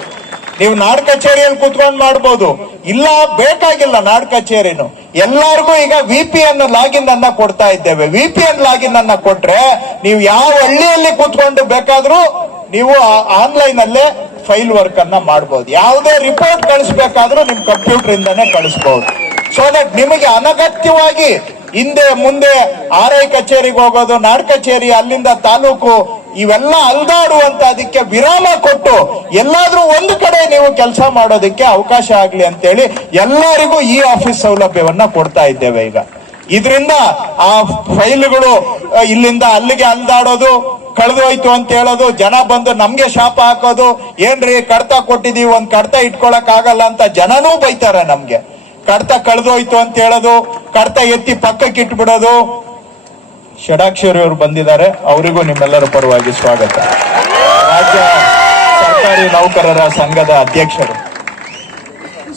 ನೀವು ನಾಡ್ ಕಚೇರಿಯಲ್ಲಿ ಕುತ್ಕೊಂಡು ಮಾಡಬಹುದು, ಇಲ್ಲ ಬೇಕಾಗಿಲ್ಲ ನಾಡ್ ಕಚೇರಿನು. ಎಲ್ಲಾರ್ಗೂ ಈಗ VPN ಲಾಗಿನ್ ಅನ್ನ ಕೊಡ್ತಾ ಇದ್ದೇವೆ. VPN ಲಾಗಿನ್ ಅನ್ನ ಕೊಟ್ರೆ ನೀವು ಯಾವ ಹಳ್ಳಿಯಲ್ಲಿ ಕೂತ್ಕೊಂಡು ಬೇಕಾದ್ರೂ ನೀವು ಆನ್ಲೈನ್ ಅಲ್ಲೇ ಫೈಲ್ ವರ್ಕ್ ಅನ್ನ ಮಾಡಬಹುದು. ಯಾವುದೇ ರಿಪೋರ್ಟ್ ಕಳಿಸ್ಬೇಕಾದ್ರೂ ನಿಮ್ ಕಂಪ್ಯೂಟರ್ ಇಂದಾನೆ ಕಳಿಸಬಹುದು. ಸೊ ದಟ್ ನಿಮಗೆ ಅನಗತ್ಯವಾಗಿ ಹಿಂದೆ ಮುಂದೆ RI ಕಚೇರಿಗೆ ಹೋಗೋದು, ನಾಡ್ ಕಚೇರಿ, ಅಲ್ಲಿಂದ ತಾಲೂಕು, ಇವೆಲ್ಲ ಅಲ್ದಾಡುವಂತ ಅದಕ್ಕೆ ವಿರಾಮ ಕೊಟ್ಟು ಎಲ್ಲಾದ್ರೂ ಒಂದು ಕಡೆ ನೀವು ಕೆಲಸ ಮಾಡೋದಕ್ಕೆ ಅವಕಾಶ ಆಗ್ಲಿ ಅಂತೇಳಿ ಎಲ್ಲರಿಗೂ ಈ ಆಫೀಸ್ ಸೌಲಭ್ಯವನ್ನ ಕೊಡ್ತಾ ಇದ್ದೇವೆ. ಈಗ ಇದರಿಂದ ಆ ಫೈಲ್ಗಳು ಇಲ್ಲಿಂದ ಅಲ್ಲಿಗೆ ಅಲ್ದಾಡೋದು, ಕಳೆದೋಯ್ತು ಅಂತ ಹೇಳೋದು, ಜನ ಬಂದು ನಮ್ಗೆ ಶಾಪ ಹಾಕೋದು, ಏನ್ರಿ ಕಡ್ತ ಕೊಟ್ಟಿದೀವಿ, ಒಂದ್ ಕಡ್ತ ಇಟ್ಕೊಳಕ್ ಆಗಲ್ಲ ಅಂತ ಜನನೂ ಬೈತಾರೆ ನಮ್ಗೆ. ಕಡ್ತ ಕಳೆದೋಯ್ತು ಅಂತ ಹೇಳೋದು, ಕಡ್ತ ಎತ್ತಿ ಪಕ್ಕಕ್ಕೆ ಇಟ್ಬಿಡೋದು. ಷಡಾಕ್ಷರಿ ಅವರು ಬಂದಿದ್ದಾರೆ, ಅವರಿಗೂ ನಿಮ್ಮೆಲ್ಲರ ಪರವಾಗಿ ಸ್ವಾಗತ. ರಾಜ್ಯ ಸರ್ಕಾರಿ ನೌಕರರ ಸಂಘದ ಅಧ್ಯಕ್ಷರು.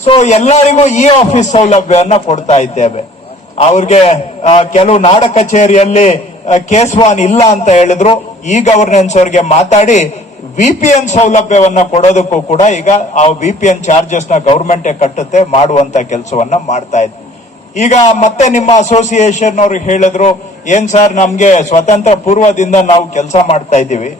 ಸೊ ಎಲ್ಲರಿಗೂ ಈ ಆಫೀಸ್ ಸೌಲಭ್ಯವನ್ನ ಕೊಡ್ತಾ ಇದ್ದೇವೆ. ಅವ್ರಿಗೆ ಕೆಲವು ನಾಡ ಕಚೇರಿಯಲ್ಲಿ ಕೇಸ್ವಾನ್ ಇಲ್ಲ ಅಂತ ಹೇಳಿದ್ರು. ಈ ಗವರ್ನೆನ್ಸ್ ಅವ್ರಿಗೆ ಮಾತಾಡಿ VPN ಸೌಲಭ್ಯವನ್ನ ಕೊಡೋದಕ್ಕೂ ಕೂಡ ಈಗ ಆ VPN ಚಾರ್ಜಸ್ ನ ಗವರ್ಮೆಂಟ್ ಕಟ್ಟುತ್ತೆ ಮಾಡುವಂತ ಕೆಲಸವನ್ನ ಮಾಡ್ತಾ ಇದ್ವಿ. ಈಗ ಮತ್ತೆ ನಿಮ್ಮ ಅಸೋಸಿಯೇಷನ್ ಅವ್ರು ಹೇಳಿದ್ರು, ಏನ್ ಸರ್ ನಮ್ಗೆ ಸ್ವತಂತ್ರ ಪೂರ್ವದಿಂದ ನಾವು ಕೆಲಸ ಮಾಡ್ತಾ ಇದ್ದೀವಿ,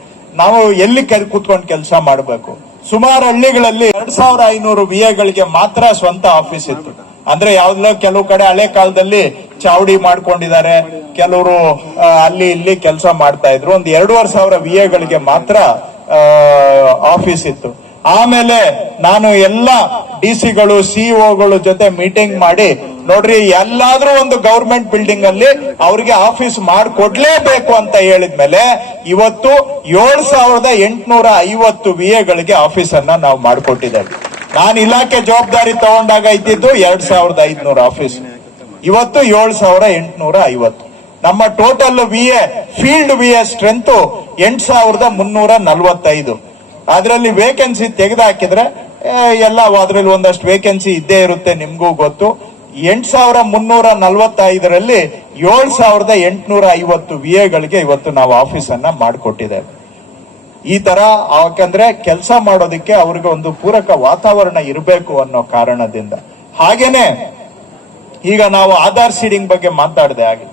ನಾವು ಎಲ್ಲಿ ಕೂತ್ಕೊಂಡು ಕೆಲಸ ಮಾಡಬೇಕು. ಸುಮಾರು ಹಳ್ಳಿಗಳಲ್ಲಿ 2500 VA ಮಾತ್ರ ಸ್ವಂತ ಆಫೀಸ್ ಇತ್ತು. ಅಂದ್ರೆ ಯಾವ್ದೋ ಕೆಲವು ಕಡೆ ಹಳೆ ಕಾಲದಲ್ಲಿ ಚಾವಡಿ ಮಾಡ್ಕೊಂಡಿದ್ದಾರೆ, ಕೆಲವರು ಅಲ್ಲಿ ಇಲ್ಲಿ ಕೆಲಸ ಮಾಡ್ತಾ ಇದ್ರು. ಒಂದು 2500 VA ಮಾತ್ರ ಆಫೀಸ್ ಇತ್ತು. ಆಮೇಲೆ ನಾನು ಎಲ್ಲ DC-ಗಳು CEO-ಗಳು ಜೊತೆ ಮೀಟಿಂಗ್ ಮಾಡಿ, ನೋಡ್ರಿ ಎಲ್ಲಾದ್ರೂ ಒಂದು ಗವರ್ಮೆಂಟ್ ಬಿಲ್ಡಿಂಗ್ ಅಲ್ಲಿ ಅವ್ರಿಗೆ ಆಫೀಸ್ ಮಾಡಿಕೊಡ್ಲೇಬೇಕು ಅಂತ ಹೇಳಿದ್ಮೇಲೆ ಇವತ್ತು 7850 VA ಆಫೀಸ್ ಅನ್ನ ನಾವು ಮಾಡಿಕೊಟ್ಟಿದ್ದೇವೆ. ನಾನು ಇಲಾಖೆ ಜವಾಬ್ದಾರಿ ತಗೊಂಡಾಗ ಇದ್ದಿದ್ದು 2500 ಆಫೀಸ್, ಇವತ್ತು 7850. ನಮ್ಮ total VA field VA strength 8345. ಅದರಲ್ಲಿ ವೇಕೆನ್ಸಿ ತೆಗೆದು ಹಾಕಿದ್ರೆ ಎಲ್ಲ ಅದ್ರಲ್ಲಿ ಒಂದಷ್ಟು ವೇಕೆನ್ಸಿ ಇದ್ದೇ ಇರುತ್ತೆ, ನಿಮ್ಗೂ ಗೊತ್ತು. 8345ರಲ್ಲಿ 7850 VA ಇವತ್ತು ನಾವು ಆಫೀಸ್ ಅನ್ನ ಮಾಡಿಕೊಟ್ಟಿದ್ದೇವೆ. ಈ ತರ ಯಾಕಂದ್ರೆ ಕೆಲಸ ಮಾಡೋದಕ್ಕೆ ಅವ್ರಿಗೆ ಒಂದು ಪೂರಕ ವಾತಾವರಣ ಇರಬೇಕು ಅನ್ನೋ ಕಾರಣದಿಂದ. ಹಾಗೇನೆ ಈಗ ನಾವು ಆಧಾರ್ ಸೀಡಿಂಗ್ ಬಗ್ಗೆ ಮಾತಾಡಿದೆ, ಹಾಗೆ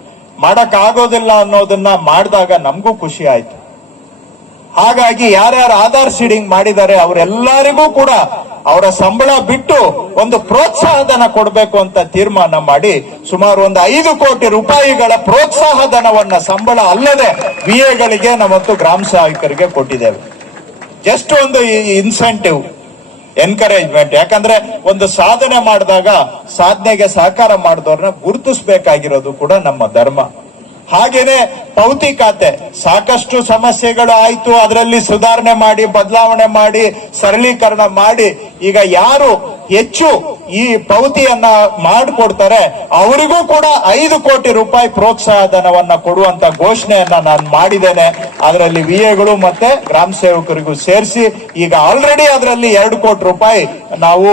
ಮಾಡಕ್ ಆಗೋದಿಲ್ಲ ಅನ್ನೋದನ್ನ ಮಾಡಿದಾಗ ನಮಗೂ ಖುಷಿ ಆಯ್ತು. ಹಾಗಾಗಿ ಯಾರ್ಯಾರು ಆಧಾರ್ ಸೀಡಿಂಗ್ ಮಾಡಿದ್ದಾರೆ ಅವರೆಲ್ಲರಿಗೂ ಕೂಡ ಅವರ ಸಂಬಳ ಬಿಟ್ಟು ಒಂದು ಪ್ರೋತ್ಸಾಹಧನ ಕೊಡಬೇಕು ಅಂತ ತೀರ್ಮಾನ ಮಾಡಿ ಸುಮಾರು ಒಂದು 5 ಕೋಟಿ ರೂಪಾಯಿಗಳ ಪ್ರೋತ್ಸಾಹಧನವನ್ನ ಸಂಬಳ ಅಲ್ಲದೆ VA ಮತ್ತು ಗ್ರಾಮ ಸಹಾಯಕರಿಗೆ ಕೊಟ್ಟಿದ್ದೇವೆ. ಜಸ್ಟ್ ಒಂದು ಇನ್ಸೆಂಟಿವ್, ಎನ್ಕರೇಜ್ಮೆಂಟ್. ಯಾಕಂದ್ರೆ ಒಂದು ಸಾಧನೆ ಮಾಡಿದಾಗ ಸಾಧನೆಗೆ ಸಹಕಾರ ಮಾಡಿದವ್ರನ್ನ ಗುರುತಿಸಬೇಕಾಗಿರೋದು ಕೂಡ ನಮ್ಮ ಧರ್ಮ. ಹಾಗೇನೆ ಪೌತಿ ಖಾತೆ ಸಾಕಷ್ಟು ಸಮಸ್ಯೆಗಳು ಆಯ್ತು, ಅದರಲ್ಲಿ ಸುಧಾರಣೆ ಮಾಡಿ, ಬದಲಾವಣೆ ಮಾಡಿ, ಸರಳೀಕರಣ ಮಾಡಿ ಈಗ ಯಾರು ಹೆಚ್ಚು ಈ ಪೌತಿಯನ್ನ ಮಾಡಿಕೊಡ್ತಾರೆ ಅವರಿಗೂ ಕೂಡ 5 ಕೋಟಿ ರೂಪಾಯಿ ಪ್ರೋತ್ಸಾಹ ಧನವನ್ನ ಕೊಡುವಂತ ಘೋಷಣೆಯನ್ನ ನಾನು ಮಾಡಿದ್ದೇನೆ. ಅದರಲ್ಲಿ VA ಮತ್ತೆ ಗ್ರಾಮ ಸೇವಕರಿಗೂ ಸೇರಿಸಿ ಈಗ ಆಲ್ರೆಡಿ ಅದರಲ್ಲಿ 2 ಕೋಟಿ ರೂಪಾಯಿ ನಾವು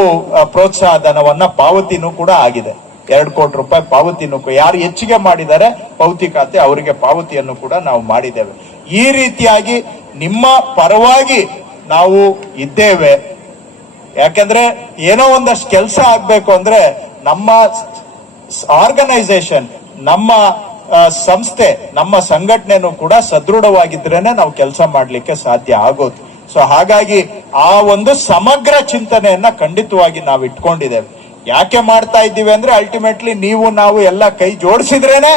ಪ್ರೋತ್ಸಾಹ ಧನವನ್ನ ಪಾವತಿನೂ ಕೂಡ ಆಗಿದೆ. 2 ಕೋಟಿ ರೂಪಾಯಿ ಪಾವತಿನೂ ಯಾರು ಹೆಚ್ಚಿಗೆ ಮಾಡಿದ್ದಾರೆ ಪೌತಿ ಖಾತೆ ಅವರಿಗೆ ಪಾವತಿಯನ್ನು ಕೂಡ ನಾವು ಮಾಡಿದ್ದೇವೆ. ಈ ರೀತಿಯಾಗಿ ನಿಮ್ಮ ಪರವಾಗಿ ನಾವು ಇದ್ದೇವೆ. ಯಾಕಂದ್ರೆ ಏನೋ ಒಂದಷ್ಟು ಕೆಲಸ ಆಗ್ಬೇಕು ಅಂದ್ರೆ ನಮ್ಮ ಆರ್ಗನೈಸೇಷನ್, ನಮ್ಮ ಸಂಸ್ಥೆ, ನಮ್ಮ ಸಂಘಟನೆನೂ ಕೂಡ ಸದೃಢವಾಗಿದ್ರೇನೆ ನಾವು ಕೆಲಸ ಮಾಡ್ಲಿಕ್ಕೆ ಸಾಧ್ಯ ಆಗೋದು. ಸೊ ಹಾಗಾಗಿ ಆ ಒಂದು ಸಮಗ್ರ ಚಿಂತನೆಯನ್ನ ಖಂಡಿತವಾಗಿ ನಾವು ಇಟ್ಕೊಂಡಿದ್ದೇವೆ. ಯಾಕೆ ಮಾಡ್ತಾ ಇದ್ದೀವಿ ಅಂದ್ರೆ ಅಲ್ಟಿಮೇಟ್ಲಿ ನೀವು ನಾವು ಎಲ್ಲ ಕೈ ಜೋಡಿಸಿದ್ರೇನೆ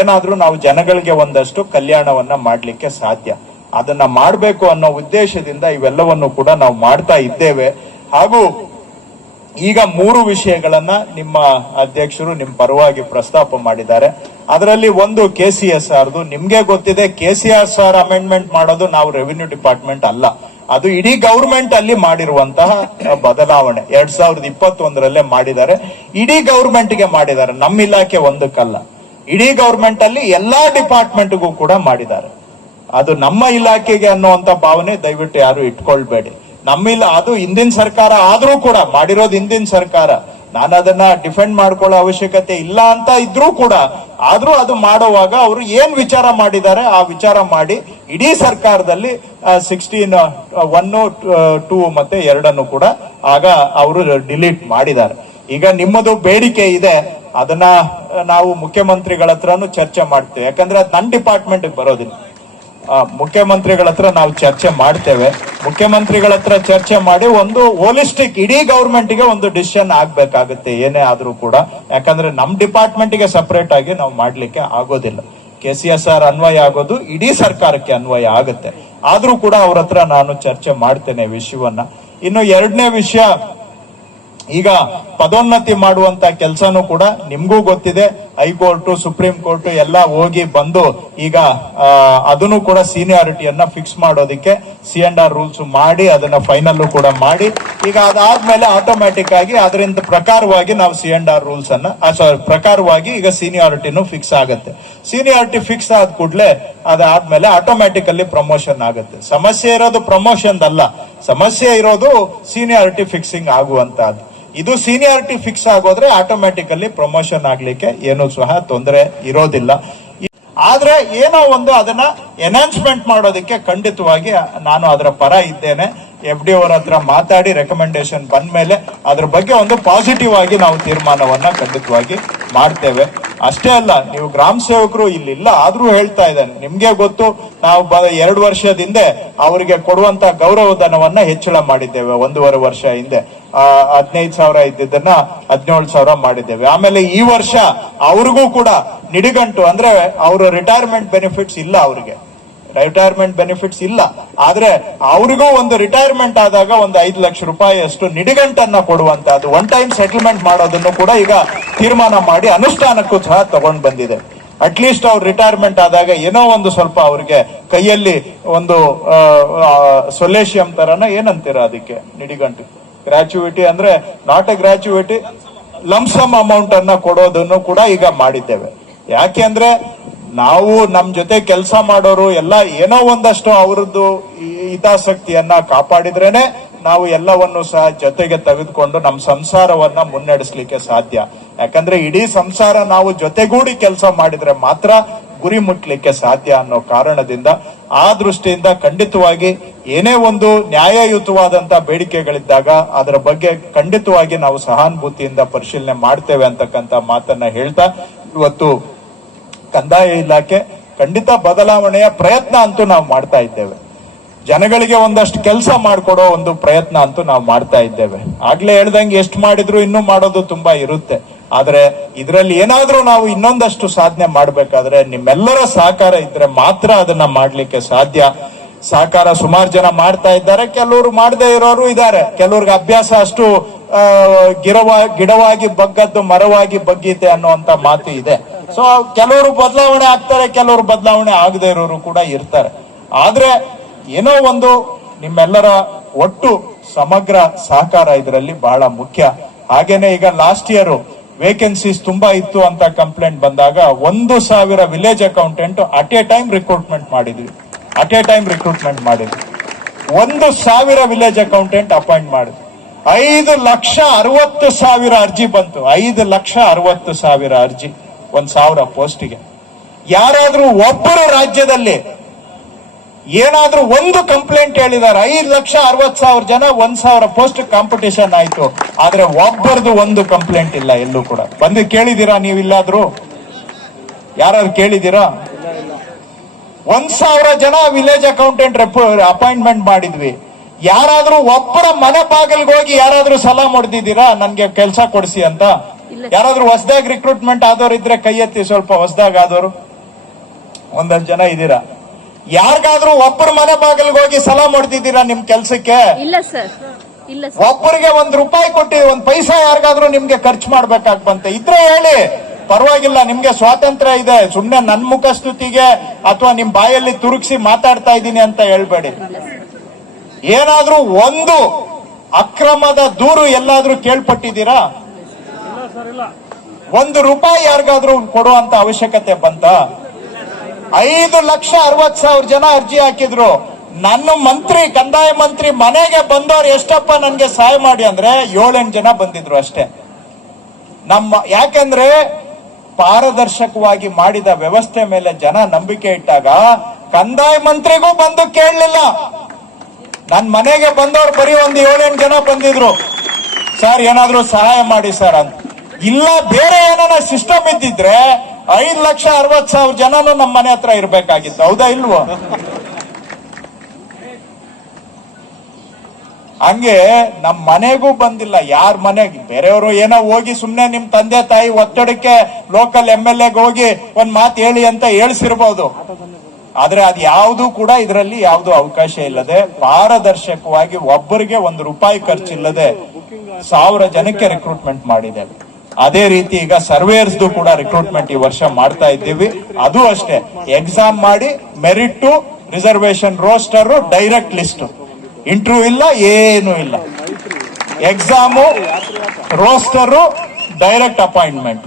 ಏನಾದ್ರೂ ನಾವು ಜನಗಳಿಗೆ ಒಂದಷ್ಟು ಕಲ್ಯಾಣವನ್ನ ಮಾಡ್ಲಿಕ್ಕೆ ಸಾಧ್ಯ. ಅದನ್ನ ಮಾಡಬೇಕು ಅನ್ನೋ ಉದ್ದೇಶದಿಂದ ಇವೆಲ್ಲವನ್ನು ಕೂಡ ನಾವು ಮಾಡ್ತಾ ಇದ್ದೇವೆ. ಹಾಗೂ ಈಗ 3 ವಿಷಯಗಳನ್ನ ನಿಮ್ಮ ಅಧ್ಯಕ್ಷರು ನಿಮ್ಮ ಪರವಾಗಿ ಪ್ರಸ್ತಾಪ ಮಾಡಿದ್ದಾರೆ. ಅದರಲ್ಲಿ ಒಂದು KCSRದು. ನಿಮ್ಗೆ ಗೊತ್ತಿದೆ KCSR ಅಮೆಂಡ್ಮೆಂಟ್ ಮಾಡೋದು ನಾವು ರೆವಿನ್ಯೂ ಡಿಪಾರ್ಟ್ಮೆಂಟ್ ಅಲ್ಲ, ಅದು ಇಡೀ ಗವರ್ಮೆಂಟ್ ಅಲ್ಲಿ ಮಾಡಿರುವಂತಹ ಬದಲಾವಣೆ. 2021ರಲ್ಲೇ ಮಾಡಿದ್ದಾರೆ, ಇಡೀ ಗವರ್ಮೆಂಟ್ಗೆ ಮಾಡಿದ್ದಾರೆ, ನಮ್ಮ ಇಲಾಖೆ ಒಂದಕ್ಕಲ್ಲ. ಇಡೀ ಗವರ್ಮೆಂಟ್ ಅಲ್ಲಿ ಎಲ್ಲಾ ಡಿಪಾರ್ಟ್ಮೆಂಟ್ಗೂ ಕೂಡ ಮಾಡಿದ್ದಾರೆ. ಅದು ನಮ್ಮ ಇಲಾಖೆಗೆ ಅನ್ನುವಂತ ಭಾವನೆ ದಯವಿಟ್ಟು ಯಾರು ಇಟ್ಕೊಳ್ಬೇಡಿ. ಅದು ಹಿಂದಿನ ಸರ್ಕಾರ ಆದ್ರೂ ಕೂಡ ಮಾಡಿರೋದು ಹಿಂದಿನ ಸರ್ಕಾರ, ನಾನು ಅದನ್ನ ಡಿಫೆಂಡ್ ಮಾಡ್ಕೊಳ್ಳೋ ಅವಶ್ಯಕತೆ ಇಲ್ಲ ಅಂತ ಇದ್ರೂ ಕೂಡ, ಆದ್ರೂ ಅದು ಮಾಡುವಾಗ ಅವರು ಏನ್ ವಿಚಾರ ಮಾಡಿದ್ದಾರೆ ಆ ವಿಚಾರ ಮಾಡಿ ಇಡೀ ಸರ್ಕಾರದಲ್ಲಿ 16(1), 2 ಮತ್ತೆ 2 ಕೂಡ ಆಗ ಅವರು ಡಿಲೀಟ್ ಮಾಡಿದ್ದಾರೆ. ಈಗ ನಿಮ್ಮದು ಬೇಡಿಕೆ ಇದೆ, ಅದನ್ನ ನಾವು ಮುಖ್ಯಮಂತ್ರಿಗಳ ಹತ್ರನೂ ಚರ್ಚೆ ಮಾಡ್ತೇವೆ. ಯಾಕಂದ್ರೆ ಅದು ನನ್ನ ಡಿಪಾರ್ಟ್ಮೆಂಟ್ ಬರೋದಿಲ್ಲ, ಮುಖ್ಯಮಂತ್ರಿಗಳ ಹತ್ರ ನಾವು ಚರ್ಚೆ ಮಾಡ್ತೇವೆ. ಮುಖ್ಯಮಂತ್ರಿಗಳ ಹತ್ರ ಚರ್ಚೆ ಮಾಡಿ ಒಂದು ಹೋಲಿಸ್ಟಿಕ್ ಇಡೀ ಗವರ್ಮೆಂಟ್ಗೆ ಒಂದು ಡಿಸಿಷನ್ ಆಗ್ಬೇಕಾಗುತ್ತೆ ಏನೇ ಆದ್ರೂ ಕೂಡ. ಯಾಕಂದ್ರೆ ನಮ್ ಡಿಪಾರ್ಟ್ಮೆಂಟ್ಗೆ ಸಪರೇಟ್ ಆಗಿ ನಾವು ಮಾಡ್ಲಿಕ್ಕೆ ಆಗೋದಿಲ್ಲ. KCSR ಅನ್ವಯ ಆಗೋದು ಇಡೀ ಸರ್ಕಾರಕ್ಕೆ ಅನ್ವಯ ಆಗುತ್ತೆ. ಆದ್ರೂ ಕೂಡ ಅವ್ರ ಹತ್ರ ನಾನು ಚರ್ಚೆ ಮಾಡ್ತೇನೆ ವಿಷಯವನ್ನ. ಇನ್ನು 2ನೇ ವಿಷಯ, ಈಗ ಪದೋನ್ನತಿ ಮಾಡುವಂತ ಕೆಲಸನೂ ಕೂಡ ನಿಮ್ಗೂ ಗೊತ್ತಿದೆ. ಹೈಕೋರ್ಟ್, ಸುಪ್ರೀಂ ಕೋರ್ಟ್ ಎಲ್ಲ ಹೋಗಿ ಬಂದು ಈಗ ಅದನ್ನು ಕೂಡ ಸೀನಿಯಾರಿಟಿಯನ್ನ ಫಿಕ್ಸ್ ಮಾಡೋದಕ್ಕೆ C&R ರೂಲ್ಸ್ ಮಾಡಿ ಅದನ್ನ ಫೈನಲ್ ಕೂಡ ಮಾಡಿ ಈಗ ಅದಾದ್ಮೇಲೆ ಆಟೋಮ್ಯಾಟಿಕ್ ಆಗಿ ಅದರಿಂದ ಪ್ರಕಾರವಾಗಿ ನಾವು C&R ರೂಲ್ಸ್ ಅನ್ನ ಪ್ರಕಾರವಾಗಿ ಈಗ ಸೀನಿಯಾರಿಟಿನೂ ಫಿಕ್ಸ್ ಆಗುತ್ತೆ. ಸೀನಿಯಾರಿಟಿ ಫಿಕ್ಸ್ ಆದ ಕೂಡಲೇ ಅದಾದ್ಮೇಲೆ ಆಟೋಮ್ಯಾಟಿಕಲಿ ಪ್ರಮೋಷನ್ ಆಗುತ್ತೆ. ಸಮಸ್ಯೆ ಇರೋದು ಪ್ರಮೋಷನ್ ಅಲ್ಲ, ಸಮಸ್ಯೆ ಇರೋದು ಸೀನಿಯಾರಿಟಿ ಫಿಕ್ಸಿಂಗ್ ಆಗುವಂತಹದ್ದು. ಇದು ಸೀನಿಯಾರಿಟಿ ಫಿಕ್ಸ್ ಆಗೋದ್ರೆ ಆಟೋಮ್ಯಾಟಿಕಲಿ ಪ್ರಮೋಷನ್ ಆಗ್ಲಿಕ್ಕೆ ಏನೂ ಸಹ ತೊಂದರೆ ಇರೋದಿಲ್ಲ. ಆದ್ರೆ ಏನೋ ಒಂದು ಅದನ್ನ ಎನ್ಹಾನ್ಸ್ಮೆಂಟ್ ಮಾಡೋದಕ್ಕೆ ಖಂಡಿತವಾಗಿ ನಾನು ಅದರ ಪರ ಇದ್ದೇನೆ. FD ಅವರ ಹತ್ರ ಮಾತಾಡಿ ರೆಕಮೆಂಡೇಶನ್ ಬಂದ ಮೇಲೆ ಅದ್ರ ಬಗ್ಗೆ ಒಂದು ಪಾಸಿಟಿವ್ ಆಗಿ ನಾವು ತೀರ್ಮಾನವನ್ನ ಖಂಡಿತವಾಗಿ ಮಾಡ್ತೇವೆ. ಅಷ್ಟೇ ಅಲ್ಲ, ನೀವು ಗ್ರಾಮ ಸೇವಕರು ಇಲ್ಲಿಲ್ಲ ಆದ್ರೂ ಹೇಳ್ತಾ ಇದ್ದೇನೆ, ನಿಮ್ಗೆ ಗೊತ್ತು, ನಾವು 2 ವರ್ಷದ ಹಿಂದೆ ಅವರಿಗೆ ಕೊಡುವಂತ ಗೌರವಧನವನ್ನ ಹೆಚ್ಚಳ ಮಾಡಿದ್ದೇವೆ. 1.5 ವರ್ಷ ಹಿಂದೆ 15,000 ಇದ್ದಿದ್ದನ್ನ 17,000 ಮಾಡಿದ್ದೇವೆ. ಆಮೇಲೆ ಈ ವರ್ಷ ಅವ್ರಿಗೂ ಕೂಡ ನಿಡಿಗಂಟು ಅಂದ್ರೆ ಅವ್ರ ರಿಟೈರ್ಮೆಂಟ್ ಬೆನಿಫಿಟ್ಸ್ ಇಲ್ಲ, ಅವ್ರಿಗೆ ರಿಟೈರ್ಮೆಂಟ್ ಬೆನಿಫಿಟ್ಸ್ ಇಲ್ಲ. ಆದ್ರೆ ಅವ್ರಿಗೂ ಒಂದು ರಿಟೈರ್ಮೆಂಟ್ ಆದಾಗ ಒಂದು 5 ಲಕ್ಷ ರೂಪಾಯಿ ಅಷ್ಟು ನಿಡಿಗಂಟನ್ನ ಕೊಡುವಂತದ್ದು, ಒನ್ ಟೈಮ್ ಸೆಟಲ್ಮೆಂಟ್ ಮಾಡೋದನ್ನು ಕೂಡ ಈಗ ತೀರ್ಮಾನ ಮಾಡಿ ಅನುಷ್ಠಾನಕ್ಕೂ ಸಹ ತಗೊಂಡ್ ಬಂದಿದೆ. ಅಟ್ಲೀಸ್ಟ್ ಅವ್ರು ರಿಟೈರ್ಮೆಂಟ್ ಆದಾಗ ಏನೋ ಒಂದು ಸ್ವಲ್ಪ ಅವ್ರಿಗೆ ಕೈಯಲ್ಲಿ ಒಂದು ಸೊಲೇಶಿಯಂ ತರನ ಏನಂತೀರ ಅದಕ್ಕೆ, ನಿಡಿಗಂಟು ಗ್ರಾಚ್ಯುಯಿಟಿ ಅಂದ್ರೆ not A gratuity, lump sum amount ಅನ್ನ ಕೊಡೋದನ್ನು ಕೂಡ ಈಗ ಮಾಡಿದ್ದೇವೆ. ಯಾಕೆ ಅಂದ್ರೆ ನಾವು ನಮ್ ಜೊತೆ ಕೆಲಸ ಮಾಡೋರು ಎಲ್ಲ ಏನೋ ಒಂದಷ್ಟು ಅವರದ್ದು ಹಿತಾಸಕ್ತಿಯನ್ನ ಕಾಪಾಡಿದ್ರೇನೆ ನಾವು ಎಲ್ಲವನ್ನು ಸಹ ಜೊತೆಗೆ ತೆಗೆದುಕೊಂಡು ನಮ್ಮ ಸಂಸಾರವನ್ನ ಮುನ್ನಡೆಸಲಿಕ್ಕೆ ಸಾಧ್ಯ. ಯಾಕಂದ್ರೆ ಇಡೀ ಸಂಸಾರ ನಾವು ಜೊತೆಗೂಡಿ ಕೆಲಸ ಮಾಡಿದ್ರೆ ಮಾತ್ರ ಗುರಿ ಮುಟ್ಲಿಕ್ಕೆ ಸಾಧ್ಯ ಅನ್ನೋ ಕಾರಣದಿಂದ ಆ ದೃಷ್ಟಿಯಿಂದ ಖಂಡಿತವಾಗಿ ಏನೇ ಒಂದು ನ್ಯಾಯಯುತವಾದಂತ ಬೇಡಿಕೆಗಳಿದ್ದಾಗ ಅದರ ಬಗ್ಗೆ ಖಂಡಿತವಾಗಿ ನಾವು ಸಹಾನುಭೂತಿಯಿಂದ ಪರಿಶೀಲನೆ ಮಾಡ್ತೇವೆ ಅಂತಕ್ಕಂಥ ಮಾತನ್ನ ಹೇಳ್ತಾ, ಇವತ್ತು ಕಂದಾಯ ಇಲಾಖೆ ಖಂಡಿತ ಬದಲಾವಣೆಯ ಪ್ರಯತ್ನ ಅಂತೂ ನಾವು ಮಾಡ್ತಾ ಇದ್ದೇವೆ. ಜನಗಳಿಗೆ ಒಂದಷ್ಟು ಕೆಲಸ ಮಾಡಿಕೊಡೋ ಒಂದು ಪ್ರಯತ್ನ ಅಂತೂ ನಾವು ಮಾಡ್ತಾ ಇದ್ದೇವೆ. ಆಗ್ಲೇ ಹೇಳ್ದಂಗೆ ಎಷ್ಟು ಮಾಡಿದ್ರು ಇನ್ನೂ ಮಾಡೋದು ತುಂಬಾ ಇರುತ್ತೆ. ಆದ್ರೆ ಇದರಲ್ಲಿ ಏನಾದ್ರೂ ನಾವು ಇನ್ನೊಂದಷ್ಟು ಸಾಧನೆ ಮಾಡ್ಬೇಕಾದ್ರೆ ನಿಮ್ಮೆಲ್ಲರ ಸಹಕಾರ ಇದ್ರೆ ಮಾತ್ರ ಅದನ್ನ ಮಾಡ್ಲಿಕ್ಕೆ ಸಾಧ್ಯ. ಸಹಕಾರ ಸುಮಾರು ಜನ ಮಾಡ್ತಾ ಇದ್ದಾರೆ, ಕೆಲವರು ಮಾಡದೇ ಇರೋರು ಇದ್ದಾರೆ. ಕೆಲವ್ರಿಗೆ ಅಭ್ಯಾಸ ಅಷ್ಟು ಗಿಡವಾಗಿ ಬಗ್ಗದ್ದು ಮರವಾಗಿ ಬಗ್ಗೀತೆ ಅನ್ನುವಂತ ಮಾತು ಇದೆ. ಸೊ ಕೆಲವರು ಬದಲಾವಣೆ ಆಗ್ತಾರೆ, ಕೆಲವರು ಬದಲಾವಣೆ ಆಗದೆ ಇರೋರು ಕೂಡ ಇರ್ತಾರೆ. ಆದ್ರೆ ಏನೋ ಒಂದು ನಿಮ್ಮೆಲ್ಲರ ಒಟ್ಟು ಸಮಗ್ರ ಸಹಕಾರ ಇದರಲ್ಲಿ ಬಹಳ ಮುಖ್ಯ. ಹಾಗೇನೆ ಈಗ ಲಾಸ್ಟ್ ಇಯರ್ ವೇಕೆನ್ಸೀಸ್ ತುಂಬಾ ಇತ್ತು ಅಂತ ಕಂಪ್ಲೇಂಟ್ ಬಂದಾಗ 1,000 village accountant at A time recruitment ಮಾಡಿದ್ವಿ. 1,000 ವಿಲೇಜ್ ಅಕೌಂಟೆಂಟ್ ಅಪಾಯಿಂಟ್ ಮಾಡಿದ್ವಿ. 5,60,000 ಅರ್ಜಿ ಬಂತು. 5,60,000 ಅರ್ಜಿ 1,000 ಪೋಸ್ಟಿಗೆ. ಯಾರಾದ್ರೂ ಒಬ್ಬರು ರಾಜ್ಯದಲ್ಲಿ ಏನಾದ್ರೂ ಒಂದು ಕಂಪ್ಲೇಂಟ್ ಹೇಳಿದಾರೆ? 5,60,000 ಜನ 1,000 ಪೋಸ್ಟ್ ಕಾಂಪಿಟೇಷನ್ ಆಯ್ತು, ಆದ್ರೆ ಒಬ್ಬರದು ಒಂದು ಕಂಪ್ಲೇಂಟ್ ಇಲ್ಲ ಎಲ್ಲೂ ಕೂಡ. ಬಂದು ಕೇಳಿದೀರಾ ನೀವಿಲ್ಲಾದ್ರೂ? ಯಾರಾದ್ರೂ ಕೇಳಿದೀರಾ? 1,000 ಜನ ವಿಲೇಜ್ ಅಕೌಂಟೆಂಟ್ ಅಪಾಯಿಂಟ್ಮೆಂಟ್ ಮಾಡಿದ್ವಿ. ಯಾರಾದ್ರೂ ಒಬ್ಬರ ಮನೆ ಬಾಗಿಲ್ಗೆ ಹೋಗಿ ಯಾರಾದ್ರೂ ಸಲಾ ಹೊಡೆದಿದ್ದೀರಾ ನನ್ಗೆ ಕೆಲಸ ಕೊಡಿಸಿ ಅಂತ? ಯಾರಾದ್ರೂ ಹೊಸದಾಗಿ ರಿಕ್ರೂಟ್ಮೆಂಟ್ ಆದವ್ರು ಇದ್ರೆ ಕೈ ಎತ್ತಿ, ಸ್ವಲ್ಪ ಹೊಸದಾಗಿ ಆದವರು ಒಂದಷ್ಟು ಜನ ಇದ್ದೀರಾ. ಯಾರಿಗಾದ್ರೂ ಒಬ್ಬರ ಮನೆ ಬಾಗಿಲ್ಗೆ ಹೋಗಿ ಸಲಾ ಹೊಡೆದಿದ್ದೀರಾ ನಿಮ್ ಕೆಲ್ಸಕ್ಕೆ? ಇಲ್ಲ ಸರ್, ಇಲ್ಲ. ಒಬ್ಬರಿಗೆ ₹1 ಕೊಟ್ಟು 1 ಪೈಸಾ ಯಾರಿಗಾದ್ರೂ ನಿಮ್ಗೆ ಖರ್ಚು ಮಾಡ್ಬೇಕಾಗ್ ಬಂತೆ ಇದ್ರೆ ಹೇಳಿ, ಪರವಾಗಿಲ್ಲ, ನಿಮ್ಗೆ ಸ್ವಾತಂತ್ರ್ಯ ಇದೆ. ಸುಮ್ನೆ ನನ್ ಮುಖಸ್ತುತಿಗೆ ಅಥವಾ ನಿಮ್ ಬಾಯಲ್ಲಿ ತುರುಗಿಸಿ ಮಾತಾಡ್ತಾ ಇದ್ದೀನಿ ಅಂತ ಹೇಳ್ಬೇಡಿ. ಏನಾದ್ರೂ ಒಂದು ಅಕ್ರಮದ ದೂರು ಎಲ್ಲಾದ್ರೂ ಕೇಳ್ಪಟ್ಟಿದ್ದೀರಾ? ₹1 ಯಾರಿಗಾದ್ರೂ ಕೊಡುವಂತ ಅವಶ್ಯಕತೆ ಬಂತ? 5,60,000 ಜನ ಅರ್ಜಿ ಹಾಕಿದ್ರು. ನನ್ನ ಮಂತ್ರಿ, ಕಂದಾಯ ಮಂತ್ರಿ ಮನೆಗೆ ಬಂದವರು ಎಷ್ಟಪ್ಪ ನನ್ಗೆ ಸಹಾಯ ಮಾಡಿ ಅಂದ್ರೆ 7-8 ಜನ ಬಂದಿದ್ರು ಅಷ್ಟೇ. ಯಾಕೆಂದ್ರೆ ಪಾರದರ್ಶಕವಾಗಿ ಮಾಡಿದ ವ್ಯವಸ್ಥೆ ಮೇಲೆ ಜನ ನಂಬಿಕೆ ಇಟ್ಟಾಗ ಕಂದಾಯ ಮಂತ್ರಿಗೂ ಬಂದು ಕೇಳಲಿಲ್ಲ. ನನ್ ಮನೆಗೆ ಬಂದವರು ಬರೀ ಒಂದು 7-8 ಜನ ಬಂದಿದ್ರು, ಸರ್ ಏನಾದ್ರೂ ಸಹಾಯ ಮಾಡಿ ಸರ್ ಅಂತ. ಇಲ್ಲ ಬೇರೆ ಏನಾರ ಸಿಸ್ಟಮ್ ಇದ್ದಿದ್ರೆ 5,60,000 ಜನನು ನಮ್ಮ ಮನೆ ಹತ್ರ ಇರ್ಬೇಕಾಗಿತ್ತು, ಹೌದಾ ಇಲ್ವೋ? ಹಂಗೆ ನಮ್ ಮನೆಗೂ ಬಂದಿಲ್ಲ. ಯಾರ ಮನೆಗೆ ಬೇರೆಯವರು ಏನೋ ಹೋಗಿ ಸುಮ್ನೆ ನಿಮ್ ತಂದೆ ತಾಯಿ ಒತ್ತಡಕ್ಕೆ ಲೋಕಲ್ MLA ಹೋಗಿ ಒಂದ್ ಮಾತು ಹೇಳಿ ಅಂತ ಹೇಳ್ಸಿರ್ಬೋದು. ಆದ್ರೆ ಅದು ಯಾವುದು ಕೂಡ ಇದರಲ್ಲಿ ಯಾವುದು ಅವಕಾಶ ಇಲ್ಲದೆ ಪಾರದರ್ಶಕವಾಗಿ ಒಬ್ಬರಿಗೆ ₹1 ಖರ್ಚಿಲ್ಲದೆ 1,000 ಜನಕ್ಕೆ ರಿಕ್ರೂಟ್ಮೆಂಟ್ ಮಾಡಿದ್ದೇವೆ. ಅದೇ ರೀತಿ ಈಗ ಸರ್ವೇಯರ್ಸ್ ಕೂಡ ರಿಕ್ರೂಟ್ಮೆಂಟ್ ಈ ವರ್ಷ ಮಾಡ್ತಾ ಇದ್ದೀವಿ. ಅದು ಅಷ್ಟೇ, ಎಕ್ಸಾಮ್ ಮಾಡಿ merit, reservation, roster, direct list, interview ಇಲ್ಲ, ಏನು ಇಲ್ಲ. Exam, roster, direct appointment.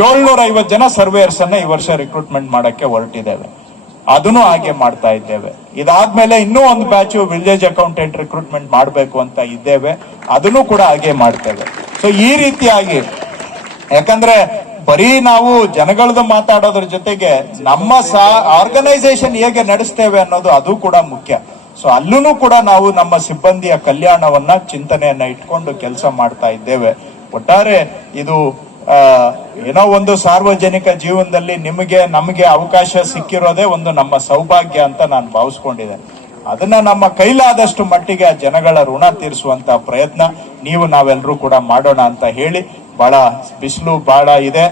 750 ಜನ ಸರ್ವೇಯರ್ಸ್ ಅನ್ನ ಈ ವರ್ಷ ರಿಕ್ರೂಟ್ಮೆಂಟ್ ಮಾಡಕ್ಕೆ ಹೊರಟಿದ್ದೇವೆ. ಅದನ್ನು ಹಾಗೆ ಮಾಡ್ತಾ ಇದ್ದೇವೆ. ಇದಾದ್ಮೇಲೆ ಇನ್ನೂ ಒಂದು ಬ್ಯಾಚ್ ವಿಲೇಜ್ ಅಕೌಂಟೆಂಟ್ ರಿಕ್ರೂಟ್ಮೆಂಟ್ ಮಾಡಬೇಕು ಅಂತ ಇದ್ದೇವೆ, ಅದನ್ನು ಕೂಡ ಹಾಗೆ ಮಾಡ್ತೇವೆ. ಸೊ ಈ ರೀತಿಯಾಗಿ, ಯಾಕಂದ್ರೆ ಬರೀ ನಾವು ಜನಗಳದ್ದು ಮಾತಾಡೋದ್ರ ಜೊತೆಗೆ ನಮ್ಮ ಆರ್ಗನೈಸೇಷನ್ ಹೇಗೆ ನಡೆಸ್ತೇವೆ ಅನ್ನೋದು ಅದು ಕೂಡ ಮುಖ್ಯ. ಸೊ ಅಲ್ಲೂ ಕೂಡ ನಾವು ನಮ್ಮ ಸಿಬ್ಬಂದಿಯ ಕಲ್ಯಾಣವನ್ನ ಚಿಂತನೆಯನ್ನ ಇಟ್ಕೊಂಡು ಕೆಲಸ ಮಾಡ್ತಾ ಇದ್ದೇವೆ. ಒಟ್ಟಾರೆ ಇದು ಏನೋ ಒಂದು ಸಾರ್ವಜನಿಕ ಜೀವನದಲ್ಲಿ ನಮಗೆ ಅವಕಾಶ ಸಿಕ್ಕಿರೋದೇ ಒಂದು ನಮ್ಮ ಸೌಭಾಗ್ಯ ಅಂತ ನಾನು ಭಾವಿಸ್ಕೊಂಡಿದ್ದೇನೆ. ಅದನ್ನ ನಮ್ಮ ಕೈಲಾದಷ್ಟು ಮಟ್ಟಿಗೆ ಆ ಜನಗಳ ಋಣ ತೀರಿಸುವಂತ ಪ್ರಯತ್ನ ನಾವೆಲ್ಲರೂ ಕೂಡ ಮಾಡೋಣ ಅಂತ ಹೇಳಿ, ಬಹಳ ಬಿಸಿಲು ಬಹಳ ಇದೆ,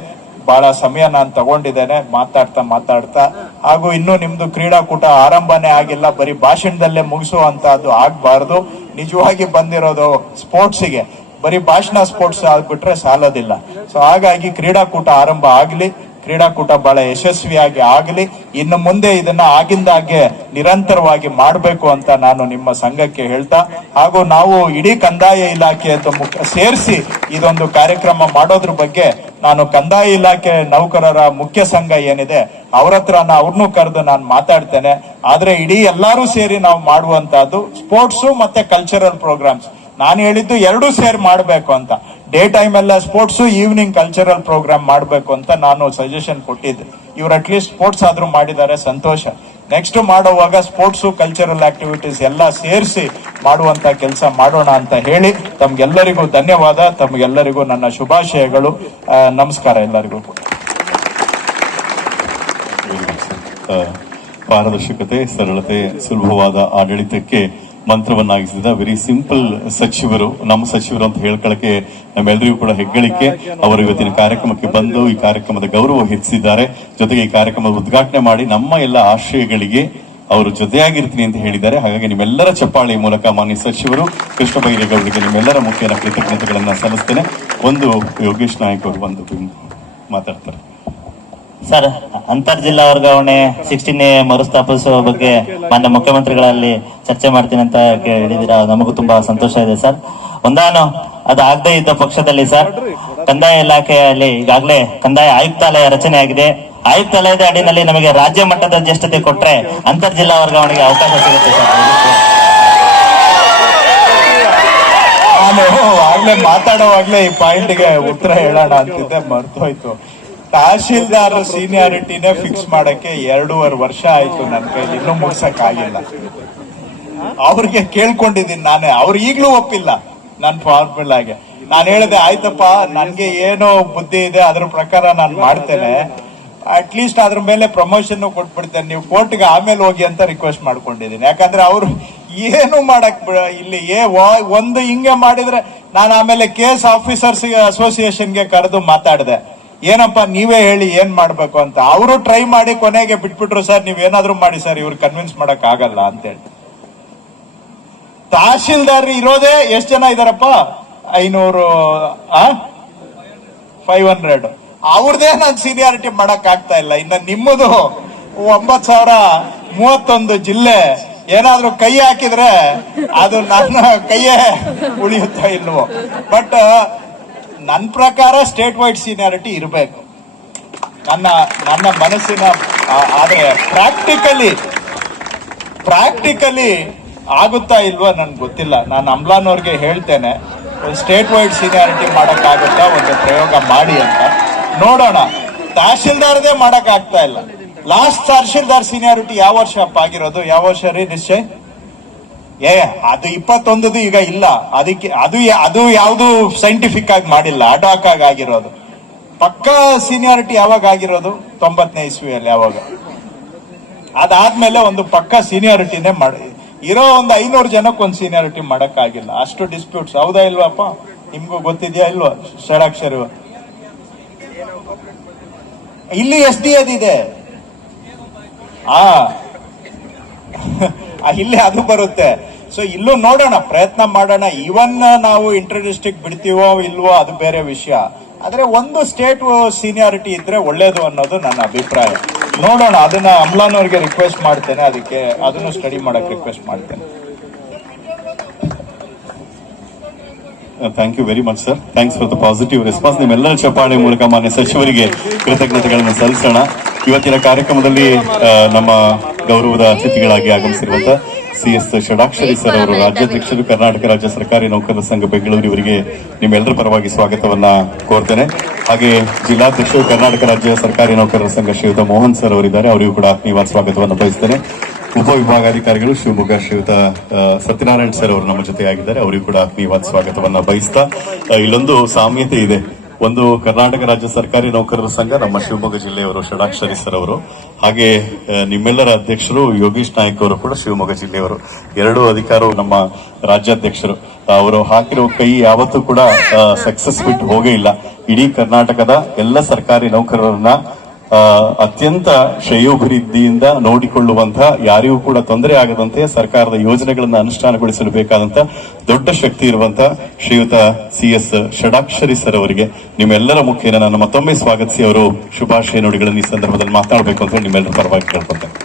ಬಹಳ ಸಮಯ ನಾನು ತಗೊಂಡಿದ್ದೇನೆ ಮಾತಾಡ್ತಾ ಹಾಗೂ ಇನ್ನು ನಿಮ್ದು ಕ್ರೀಡಾಕೂಟ ಆರಂಭನೇ ಆಗಿಲ್ಲ, ಬರೀ ಭಾಷಣದಲ್ಲೇ ಮುಗಿಸುವಂತಹದ್ದು ಆಗ್ಬಾರ್ದು. ನಿಜವಾಗಿ ಬಂದಿರೋದು ಸ್ಪೋರ್ಟ್ಸಿಗೆ, ಬರೀ ಭಾಷಣ ಸ್ಪೋರ್ಟ್ಸ್ ಆಗ್ಬಿಟ್ರೆ ಸಾಲದಿಲ್ಲ. ಸೊ ಹಾಗಾಗಿ ಕ್ರೀಡಾಕೂಟ ಆರಂಭ ಆಗಲಿ, ಕ್ರೀಡಾಕೂಟ ಬಹಳ ಯಶಸ್ವಿಯಾಗಿ ಆಗಲಿ. ಇನ್ನು ಮುಂದೆ ಇದನ್ನ ಆಗಿಂದಾಗೆ ನಿರಂತರವಾಗಿ ಮಾಡಬೇಕು ಅಂತ ನಾನು ನಿಮ್ಮ ಸಂಘಕ್ಕೆ ಹೇಳ್ತಾ, ಹಾಗೂ ನಾವು ಇಡೀ ಕಂದಾಯ ಇಲಾಖೆ ಸೇರಿಸಿ ಇದೊಂದು ಕಾರ್ಯಕ್ರಮ ಮಾಡೋದ್ರ ಬಗ್ಗೆ ನಾನು ಕಂದಾಯ ಇಲಾಖೆ ನೌಕರರ ಮುಖ್ಯ ಸಂಘ ಏನಿದೆ ಅವ್ರ ಹತ್ರ ಅವ್ರನ್ನೂ ಕರೆದು ನಾನು ಮಾತಾಡ್ತೇನೆ. ಆದ್ರೆ ಇಡೀ ಎಲ್ಲರೂ ಸೇರಿ ನಾವು ಮಾಡುವಂತಹದ್ದು ಸ್ಪೋರ್ಟ್ಸ್ ಮತ್ತೆ ಕಲ್ಚರಲ್ ಪ್ರೋಗ್ರಾಮ್ಸ್. ನಾನು ಹೇಳಿದ್ದು ಎರಡೂ ಸೇರಿ ಮಾಡಬೇಕು ಅಂತ. ಡೇ ಟೈಮ್ ಎಲ್ಲ ಸ್ಪೋರ್ಟ್ಸ್, ಈವ್ನಿಂಗ್ ಕಲ್ಚರಲ್ ಪ್ರೋಗ್ರಾಮ್ ಮಾಡಬೇಕು ಅಂತ ನಾನು ಸಜೆಷನ್ ಕೊಟ್ಟಿದ್ದೆ. ಇವ್ರು ಅಟ್ಲೀಸ್ಟ್ ಸ್ಪೋರ್ಟ್ಸ್ ಆದ್ರೂ ಮಾಡಿದ್ದಾರೆ, ಸಂತೋಷ. ನೆಕ್ಸ್ಟ್ ಮಾಡುವಾಗ ಸ್ಪೋರ್ಟ್ಸ್ ಕಲ್ಚರಲ್ ಆಕ್ಟಿವಿಟೀಸ್ ಎಲ್ಲ ಸೇರಿಸಿ ಮಾಡುವಂತ ಕೆಲಸ ಮಾಡೋಣ ಅಂತ ಹೇಳಿ ತಮ್ಗೆಲ್ಲರಿಗೂ ಧನ್ಯವಾದ, ತಮ್ಗೆಲ್ಲರಿಗೂ ನನ್ನ ಶುಭಾಶಯಗಳು. ನಮಸ್ಕಾರ ಎಲ್ಲರಿಗೂ. ಪಾರದರ್ಶಕತೆ, ಸರಳತೆ, ಸುಲಭವಾದ ಆಡಳಿತಕ್ಕೆ ಮಂತ್ರವನ್ನಾಗಿಸಿದ ವೆರಿ ಸಿಂಪಲ್ ಸಚಿವರು, ನಮ್ಮ ಸಚಿವರು ಅಂತ ಹೇಳ್ಕೊಳ್ಳಕ್ಕೆ ನಮ್ಮೆಲ್ಲರಿಗೂ ಕೂಡ ಹೆಗ್ಗಳಿಕೆ. ಅವರು ಇವತ್ತಿನ ಕಾರ್ಯಕ್ರಮಕ್ಕೆ ಬಂದು ಈ ಕಾರ್ಯಕ್ರಮದ ಗೌರವ ಹೆಚ್ಚಿಸಿದ್ದಾರೆ. ಜೊತೆಗೆ ಈ ಕಾರ್ಯಕ್ರಮದ ಉದ್ಘಾಟನೆ ಮಾಡಿ ನಮ್ಮ ಎಲ್ಲ ಆಶಯಗಳಿಗೆ ಅವರು ಜೊತೆಯಾಗಿರ್ತೀನಿ ಅಂತ ಹೇಳಿದ್ದಾರೆ. ಹಾಗಾಗಿ ನಿಮ್ಮೆಲ್ಲರ ಚಪ್ಪಾಳಿ ಮೂಲಕ ಮಾನ್ಯ ಸಚಿವರು ಕೃಷ್ಣ ಬೈರೇಗೌಡರಿಗೆ ನಿಮ್ಮೆಲ್ಲರ ಮುಖ್ಯನ ಕೃತಜ್ಞತೆಗಳನ್ನ ಸಲ್ಲಿಸ್ತೇನೆ. ಒಂದು ಯೋಗೇಶ್ ನಾಯಕ್ ಅವರು ಒಂದು ಮಾತಾಡ್ತಾರೆ. ಸರ್, ಅಂತರ್ ಜಿಲ್ಲಾ ವರ್ಗಾವಣೆ 16ನೇ ಮರುಸ್ಥಾಪಿಸುವ ಬಗ್ಗೆ ಮಾನ್ಯ ಮುಖ್ಯಮಂತ್ರಿಗಳಲ್ಲಿ ಚರ್ಚೆ ಮಾಡ್ತೀನಿ ಅಂತ ಹೇಳಿದಿರಾ. ನಮಗೂ ತುಂಬಾ ಸಂತೋಷ ಇದೆ ಸರ್. ಅದು ಆಗದೆ ಇದ್ದ ಪಕ್ಷದಲ್ಲಿ ಸರ್, ಕಂದಾಯ ಇಲಾಖೆಯಲ್ಲಿ ಈಗಾಗಲೇ ಕಂದಾಯ ಆಯುಕ್ತಾಲಯ ರಚನೆ ಆಗಿದೆ. ಆಯುಕ್ತಾಲಯದ ಅಡಿನಲ್ಲಿ ನಮಗೆ ರಾಜ್ಯ ಮಟ್ಟದ ಜ್ಯೇಷ್ಠತೆ ಕೊಟ್ರೆ ಅಂತರ್ ಜಿಲ್ಲಾ ವರ್ಗಾವಣೆಗೆ ಅವಕಾಶ ಸಿಗುತ್ತೆ ಸರ್. ನಾನು ಆಗ್ಲೇ ಮಾತಾಡುವಾಗ್ಲೇ ಈ ಪಾಯಿಂಟ್ಗೆ ಉತ್ತರ ಹೇಳೋಣ ಅಂತಿದ್ದೆ, ಮರ್ತೋಯ್ತು. ತಹಶೀಲ್ದಾರ್ ಸೀನಿಯಾರಿಟಿನೇ ಫಿಕ್ಸ್ ಮಾಡಕ್ಕೆ 2.5 ವರ್ಷ ಆಯ್ತು ನನ್ನ ಕೈಲಿ, ಇನ್ನೂ ಮುಗ್ಸಕ್ ಆಗಿಲ್ಲ. ಅವ್ರಿಗೆ ಕೇಳ್ಕೊಂಡಿದ್ದೀನಿ ನಾನೇ, ಅವ್ರು ಈಗ್ಲೂ ಒಪ್ಪಿಲ್ಲ ನನ್ನ ಫಾರ್ಮುಲಾಗೆ. ನಾನು ಹೇಳಿದೆ, ಆಯ್ತಪ್ಪ ನನ್ಗೆ ಏನೋ ಬುದ್ಧಿ ಇದೆ ಅದ್ರ ಪ್ರಕಾರ ನಾನು ಮಾಡ್ತೇನೆ, ಅಟ್ಲೀಸ್ಟ್ ಅದ್ರ ಮೇಲೆ ಪ್ರಮೋಷನ್ ಕೊಟ್ಬಿಡ್ತೇನೆ, ನೀವು ಕೋರ್ಟ್ಗೆ ಆಮೇಲೆ ಹೋಗಿ ಅಂತ ರಿಕ್ವೆಸ್ಟ್ ಮಾಡ್ಕೊಂಡಿದ್ದೀನಿ. ಯಾಕಂದ್ರೆ ಅವ್ರು ಏನು ಮಾಡಕ್ ಇಲ್ಲಿ ಒಂದು ಹಿಂಗೆ ಮಾಡಿದ್ರೆ ನಾನು ಆಮೇಲೆ ಕೇಸ್ ಆಫೀಸರ್ಸ್ ಅಸೋಸಿಯೇಷನ್ಗೆ ಕರೆದು ಮಾತಾಡಿದೆ, ಏನಪ್ಪ ನೀವೇ ಹೇಳಿ ಏನ್ ಮಾಡ್ಬೇಕು ಅಂತ. ಅವರು ಟ್ರೈ ಮಾಡಿ ಕೊನೆಗೆ ಬಿಟ್ಬಿಟ್ರು, ಸರ್ ನೀವೇನಾದ್ರೂ ಮಾಡಿ ಸರ್, ಇವ್ರು ಕನ್ವಿನ್ಸ್ ಮಾಡಕ್ ಆಗಲ್ಲ ಅಂತೇಳಿ. ತಹಶೀಲ್ದಾರ್ ಇರೋದೇ ಎಷ್ಟು ಜನ ಇದಾರಪ್ಪ? 500 ಅವ್ರದೇ ನಾನು ಸೀನಿಯಾರಿಟಿ ಮಾಡಕ್ ಆಗ್ತಾ ಇಲ್ಲ. ಇನ್ನ ನಿಮ್ಮದು 9,031 ಜಿಲ್ಲೆ ಏನಾದ್ರೂ ಕೈ ಹಾಕಿದ್ರೆ ಅದು ನನ್ನ ಕೈಯೇ ಉಳಿಯುತ್ತಾ ಇಲ್ವೋ. ಬಟ್ ನನ್ನ ಪ್ರಕಾರ ಸ್ಟೇಟ್ ವೈಡ್ ಸೀನಿಯಾರಿಟಿ ಇರಬೇಕು ನನ್ನ ಮನಸ್ಸಿನ. ಆದ್ರೆ ಪ್ರಾಕ್ಟಿಕಲಿ ಆಗುತ್ತಾ ಇಲ್ವಾ ನನ್ಗೆ ಗೊತ್ತಿಲ್ಲ. ನಾನು ಅಮ್ಲಾನವ್ರಿಗೆ ಹೇಳ್ತೇನೆ, ಒಂದು ಸ್ಟೇಟ್ ವೈಡ್ ಸೀನಿಯಾರಿಟಿ ಮಾಡಕ್ ಆಗುತ್ತಾ, ಒಂದು ಪ್ರಯೋಗ ಮಾಡಿ ಅಂತ ನೋಡೋಣ. ತಹಶೀಲ್ದಾರ್ದೇ ಮಾಡಕ್ ಆಗ್ತಾ ಇಲ್ಲ. ಲಾಸ್ಟ್ ತಹಶೀಲ್ದಾರ್ ಸೀನಿಯಾರಿಟಿ ಯಾವ ವರ್ಷ ಅಪ್ಪ ಆಗಿರೋದು? ಯಾವ ವರ್ಷ ರೀ ನಿಶ್ಚಯ? ಅದು 21 ಈಗ ಇಲ್ಲ. ಅದಕ್ಕೆ ಅದು ಯಾವುದು ಸೈಂಟಿಫಿಕ್ ಆಗಿ ಮಾಡಿಲ್ಲ, ಅಡಾಕ್ ಆಗಿ ಆಗಿರೋದು. ಪಕ್ಕಾ ಸೀನಿಯಾರಿಟಿ ಯಾವಾಗ ಆಗಿರೋದು? 90ನೇ ಇಸ್ವಿಯಲ್ಲಿ. ಯಾವಾಗ ಅದಾದ್ಮೇಲೆ ಒಂದು ಪಕ್ಕಾ ಸೀನಿಯಾರಿಟಿನೇ ಇರೋ ಒಂದು 500 ಜನಕ್ಕೆ ಒಂದು ಸೀನಿಯಾರಿಟಿ ಮಾಡಕ್ ಆಗಿಲ್ಲ. ಅಷ್ಟು ಡಿಸ್ಪ್ಯೂಟ್ಸ್. ಹೌದಾ ಇಲ್ವಾಪ್ಪ? ನಿಮ್ಗೂ ಗೊತ್ತಿದ್ಯಾ ಇಲ್ವಾ? ಷಡಾಕ್ಷರಿ ಇಲ್ಲಿ SD ಅದಿದೆ. ಇಲ್ಲಿ ಅದು ಬರುತ್ತೆ. ಸೊ ಇಲ್ಲೂ ನೋಡೋಣ, ಪ್ರಯತ್ನ ಮಾಡೋಣ. ಇವನ್ ನಾವು ಇಂಟರ್ ಡಿಸ್ಟ್ರಿಕ್ಟ್ ಬಿಡ್ತೀವೋ ಇಲ್ವೋ ಅದು ಬೇರೆ ವಿಷಯ. ಆದ್ರೆ ಒಂದು ಸ್ಟೇಟ್ ಸೀನಿಯಾರಿಟಿ ಇದ್ರೆ ಒಳ್ಳೇದು ಅನ್ನೋದು ನನ್ನ ಅಭಿಪ್ರಾಯ. ನೋಡೋಣ, ಅದನ್ನ ಅಮ್ಲಾನವ್ರಿಗೆ ರಿಕ್ವೆಸ್ಟ್ ಮಾಡ್ತೇನೆ, ಅದಕ್ಕೆ ಅದನ್ನು ಸ್ಟಡಿ ಮಾಡಕ್ ರಿಕ್ವೆಸ್ಟ್ ಮಾಡ್ತೇನೆ. Thank you very much sir. Thanks for the positive response. ನಿಮ್ಮೆಲ್ಲರ ಚಪ್ಪಾಳೆ ಮೂಲಕ ಮಾನ್ಯ ಸಚಿವರಿಗೆ ಕೃತಜ್ಞತೆಗಳನ್ನು ಸಲ್ಲಿಸೋಣ. ಇವತ್ತಿನ ಕಾರ್ಯಕ್ರಮದಲ್ಲಿ ನಮ್ಮ ಗೌರವದ ಅತಿಥಿಗಳಾಗಿ ಆಗಮಿಸಿರುವಂತಹ CS ಷಡಾಕ್ಷರಿ ಸರ್ ಅವರು, ರಾಜ್ಯಾಧ್ಯಕ್ಷರು, ಕರ್ನಾಟಕ ರಾಜ್ಯ ಸರ್ಕಾರಿ ನೌಕರರ ಸಂಘ ಬೆಂಗಳೂರು, ಇವರಿಗೆ ನಿಮ್ಮೆಲ್ಲರ ಪರವಾಗಿ ಸ್ವಾಗತವನ್ನ ಕೋರ್ತೇನೆ. ಹಾಗೆ ಜಿಲ್ಲಾಧ್ಯಕ್ಷರು, ಕರ್ನಾಟಕ ರಾಜ್ಯ ಸರ್ಕಾರಿ ನೌಕರರ ಸಂಘ ಶ್ರೀಯುತ ಮೋಹನ್ ಸರ್ ಅವರಿದ್ದಾರೆ, ಅವರಿಗೂ ಕೂಡ ಆತ್ಮೀಯವಾದ ಸ್ವಾಗತವನ್ನು ಬಯಸ್ತೇನೆ. ಉಪವಿಭಾಗಾಧಿಕಾರಿಗಳು ಶಿವಮೊಗ್ಗ ಶ್ರೀಯುತ ಸತ್ಯನಾರಾಯಣ್ ಸರ್ ಅವರು ನಮ್ಮ ಜೊತೆ ಆಗಿದ್ದಾರೆ. ಅವರಿಗೂ ಕೂಡ ಆತ್ಮೀಯವಾದ ಸ್ವಾಗತವನ್ನ ಬಯಸ್ತಾ ಇಲ್ಲೊಂದು ಸಾಮ್ಯತೆ ಇದೆ. ಒಂದು ಕರ್ನಾಟಕ ರಾಜ್ಯ ಸರ್ಕಾರಿ ನೌಕರರ ಸಂಘ ನಮ್ಮ ಶಿವಮೊಗ್ಗ ಜಿಲ್ಲೆಯವರು ಷಡಾಕ್ಷರಿ ಸರ್ ಅವರು, ಹಾಗೆ ನಿಮ್ಮೆಲ್ಲರ ಅಧ್ಯಕ್ಷರು ಯೋಗೀಶ್ ನಾಯಕ್ ಅವರು ಕೂಡ ಶಿವಮೊಗ್ಗ ಜಿಲ್ಲೆಯವರು. ಎರಡು ಅಧಿಕಾರವು ನಮ್ಮ ರಾಜ್ಯಾಧ್ಯಕ್ಷರು. ಅವರು ಹಾಕಿರೋ ಕೈ ಯಾವತ್ತೂ ಕೂಡ ಸಕ್ಸಸ್ ಬಿಟ್ಟು ಹೋಗೇ ಇಲ್ಲ. ಇಡೀ ಕರ್ನಾಟಕದ ಎಲ್ಲ ಸರ್ಕಾರಿ ನೌಕರರನ್ನ ಅತ್ಯಂತ ಶ್ರೇಯೋಭಿವೃದ್ಧಿಯಿಂದ ನೋಡಿಕೊಳ್ಳುವಂತಹ, ಯಾರಿಗೂ ಕೂಡ ತೊಂದರೆ ಆಗದಂತೆ ಸರ್ಕಾರದ ಯೋಜನೆಗಳನ್ನು ಅನುಷ್ಠಾನಗೊಳಿಸಲು ಬೇಕಾದಂತ ದೊಡ್ಡ ಶಕ್ತಿ ಇರುವಂತಹ ಶ್ರೀಯುತ CS ಷಡಾಕ್ಷರಿ ಸರ್ ಅವರಿಗೆ ನಿಮ್ಮೆಲ್ಲರ ಮುಖೇನ ನಾನು ಮತ್ತೊಮ್ಮೆ ಸ್ವಾಗತಿಸಿ ಅವರು ಶುಭಾಶಯ ನುಡಿಗಳನ್ನು ಈ ಸಂದರ್ಭದಲ್ಲಿ ಮಾತನಾಡಬೇಕು ಅಂತ ನಿಮ್ಮೆಲ್ಲರ ಪರವಾಗಿ ಕೇಳ್ಕೊಳ್ತೇನೆ.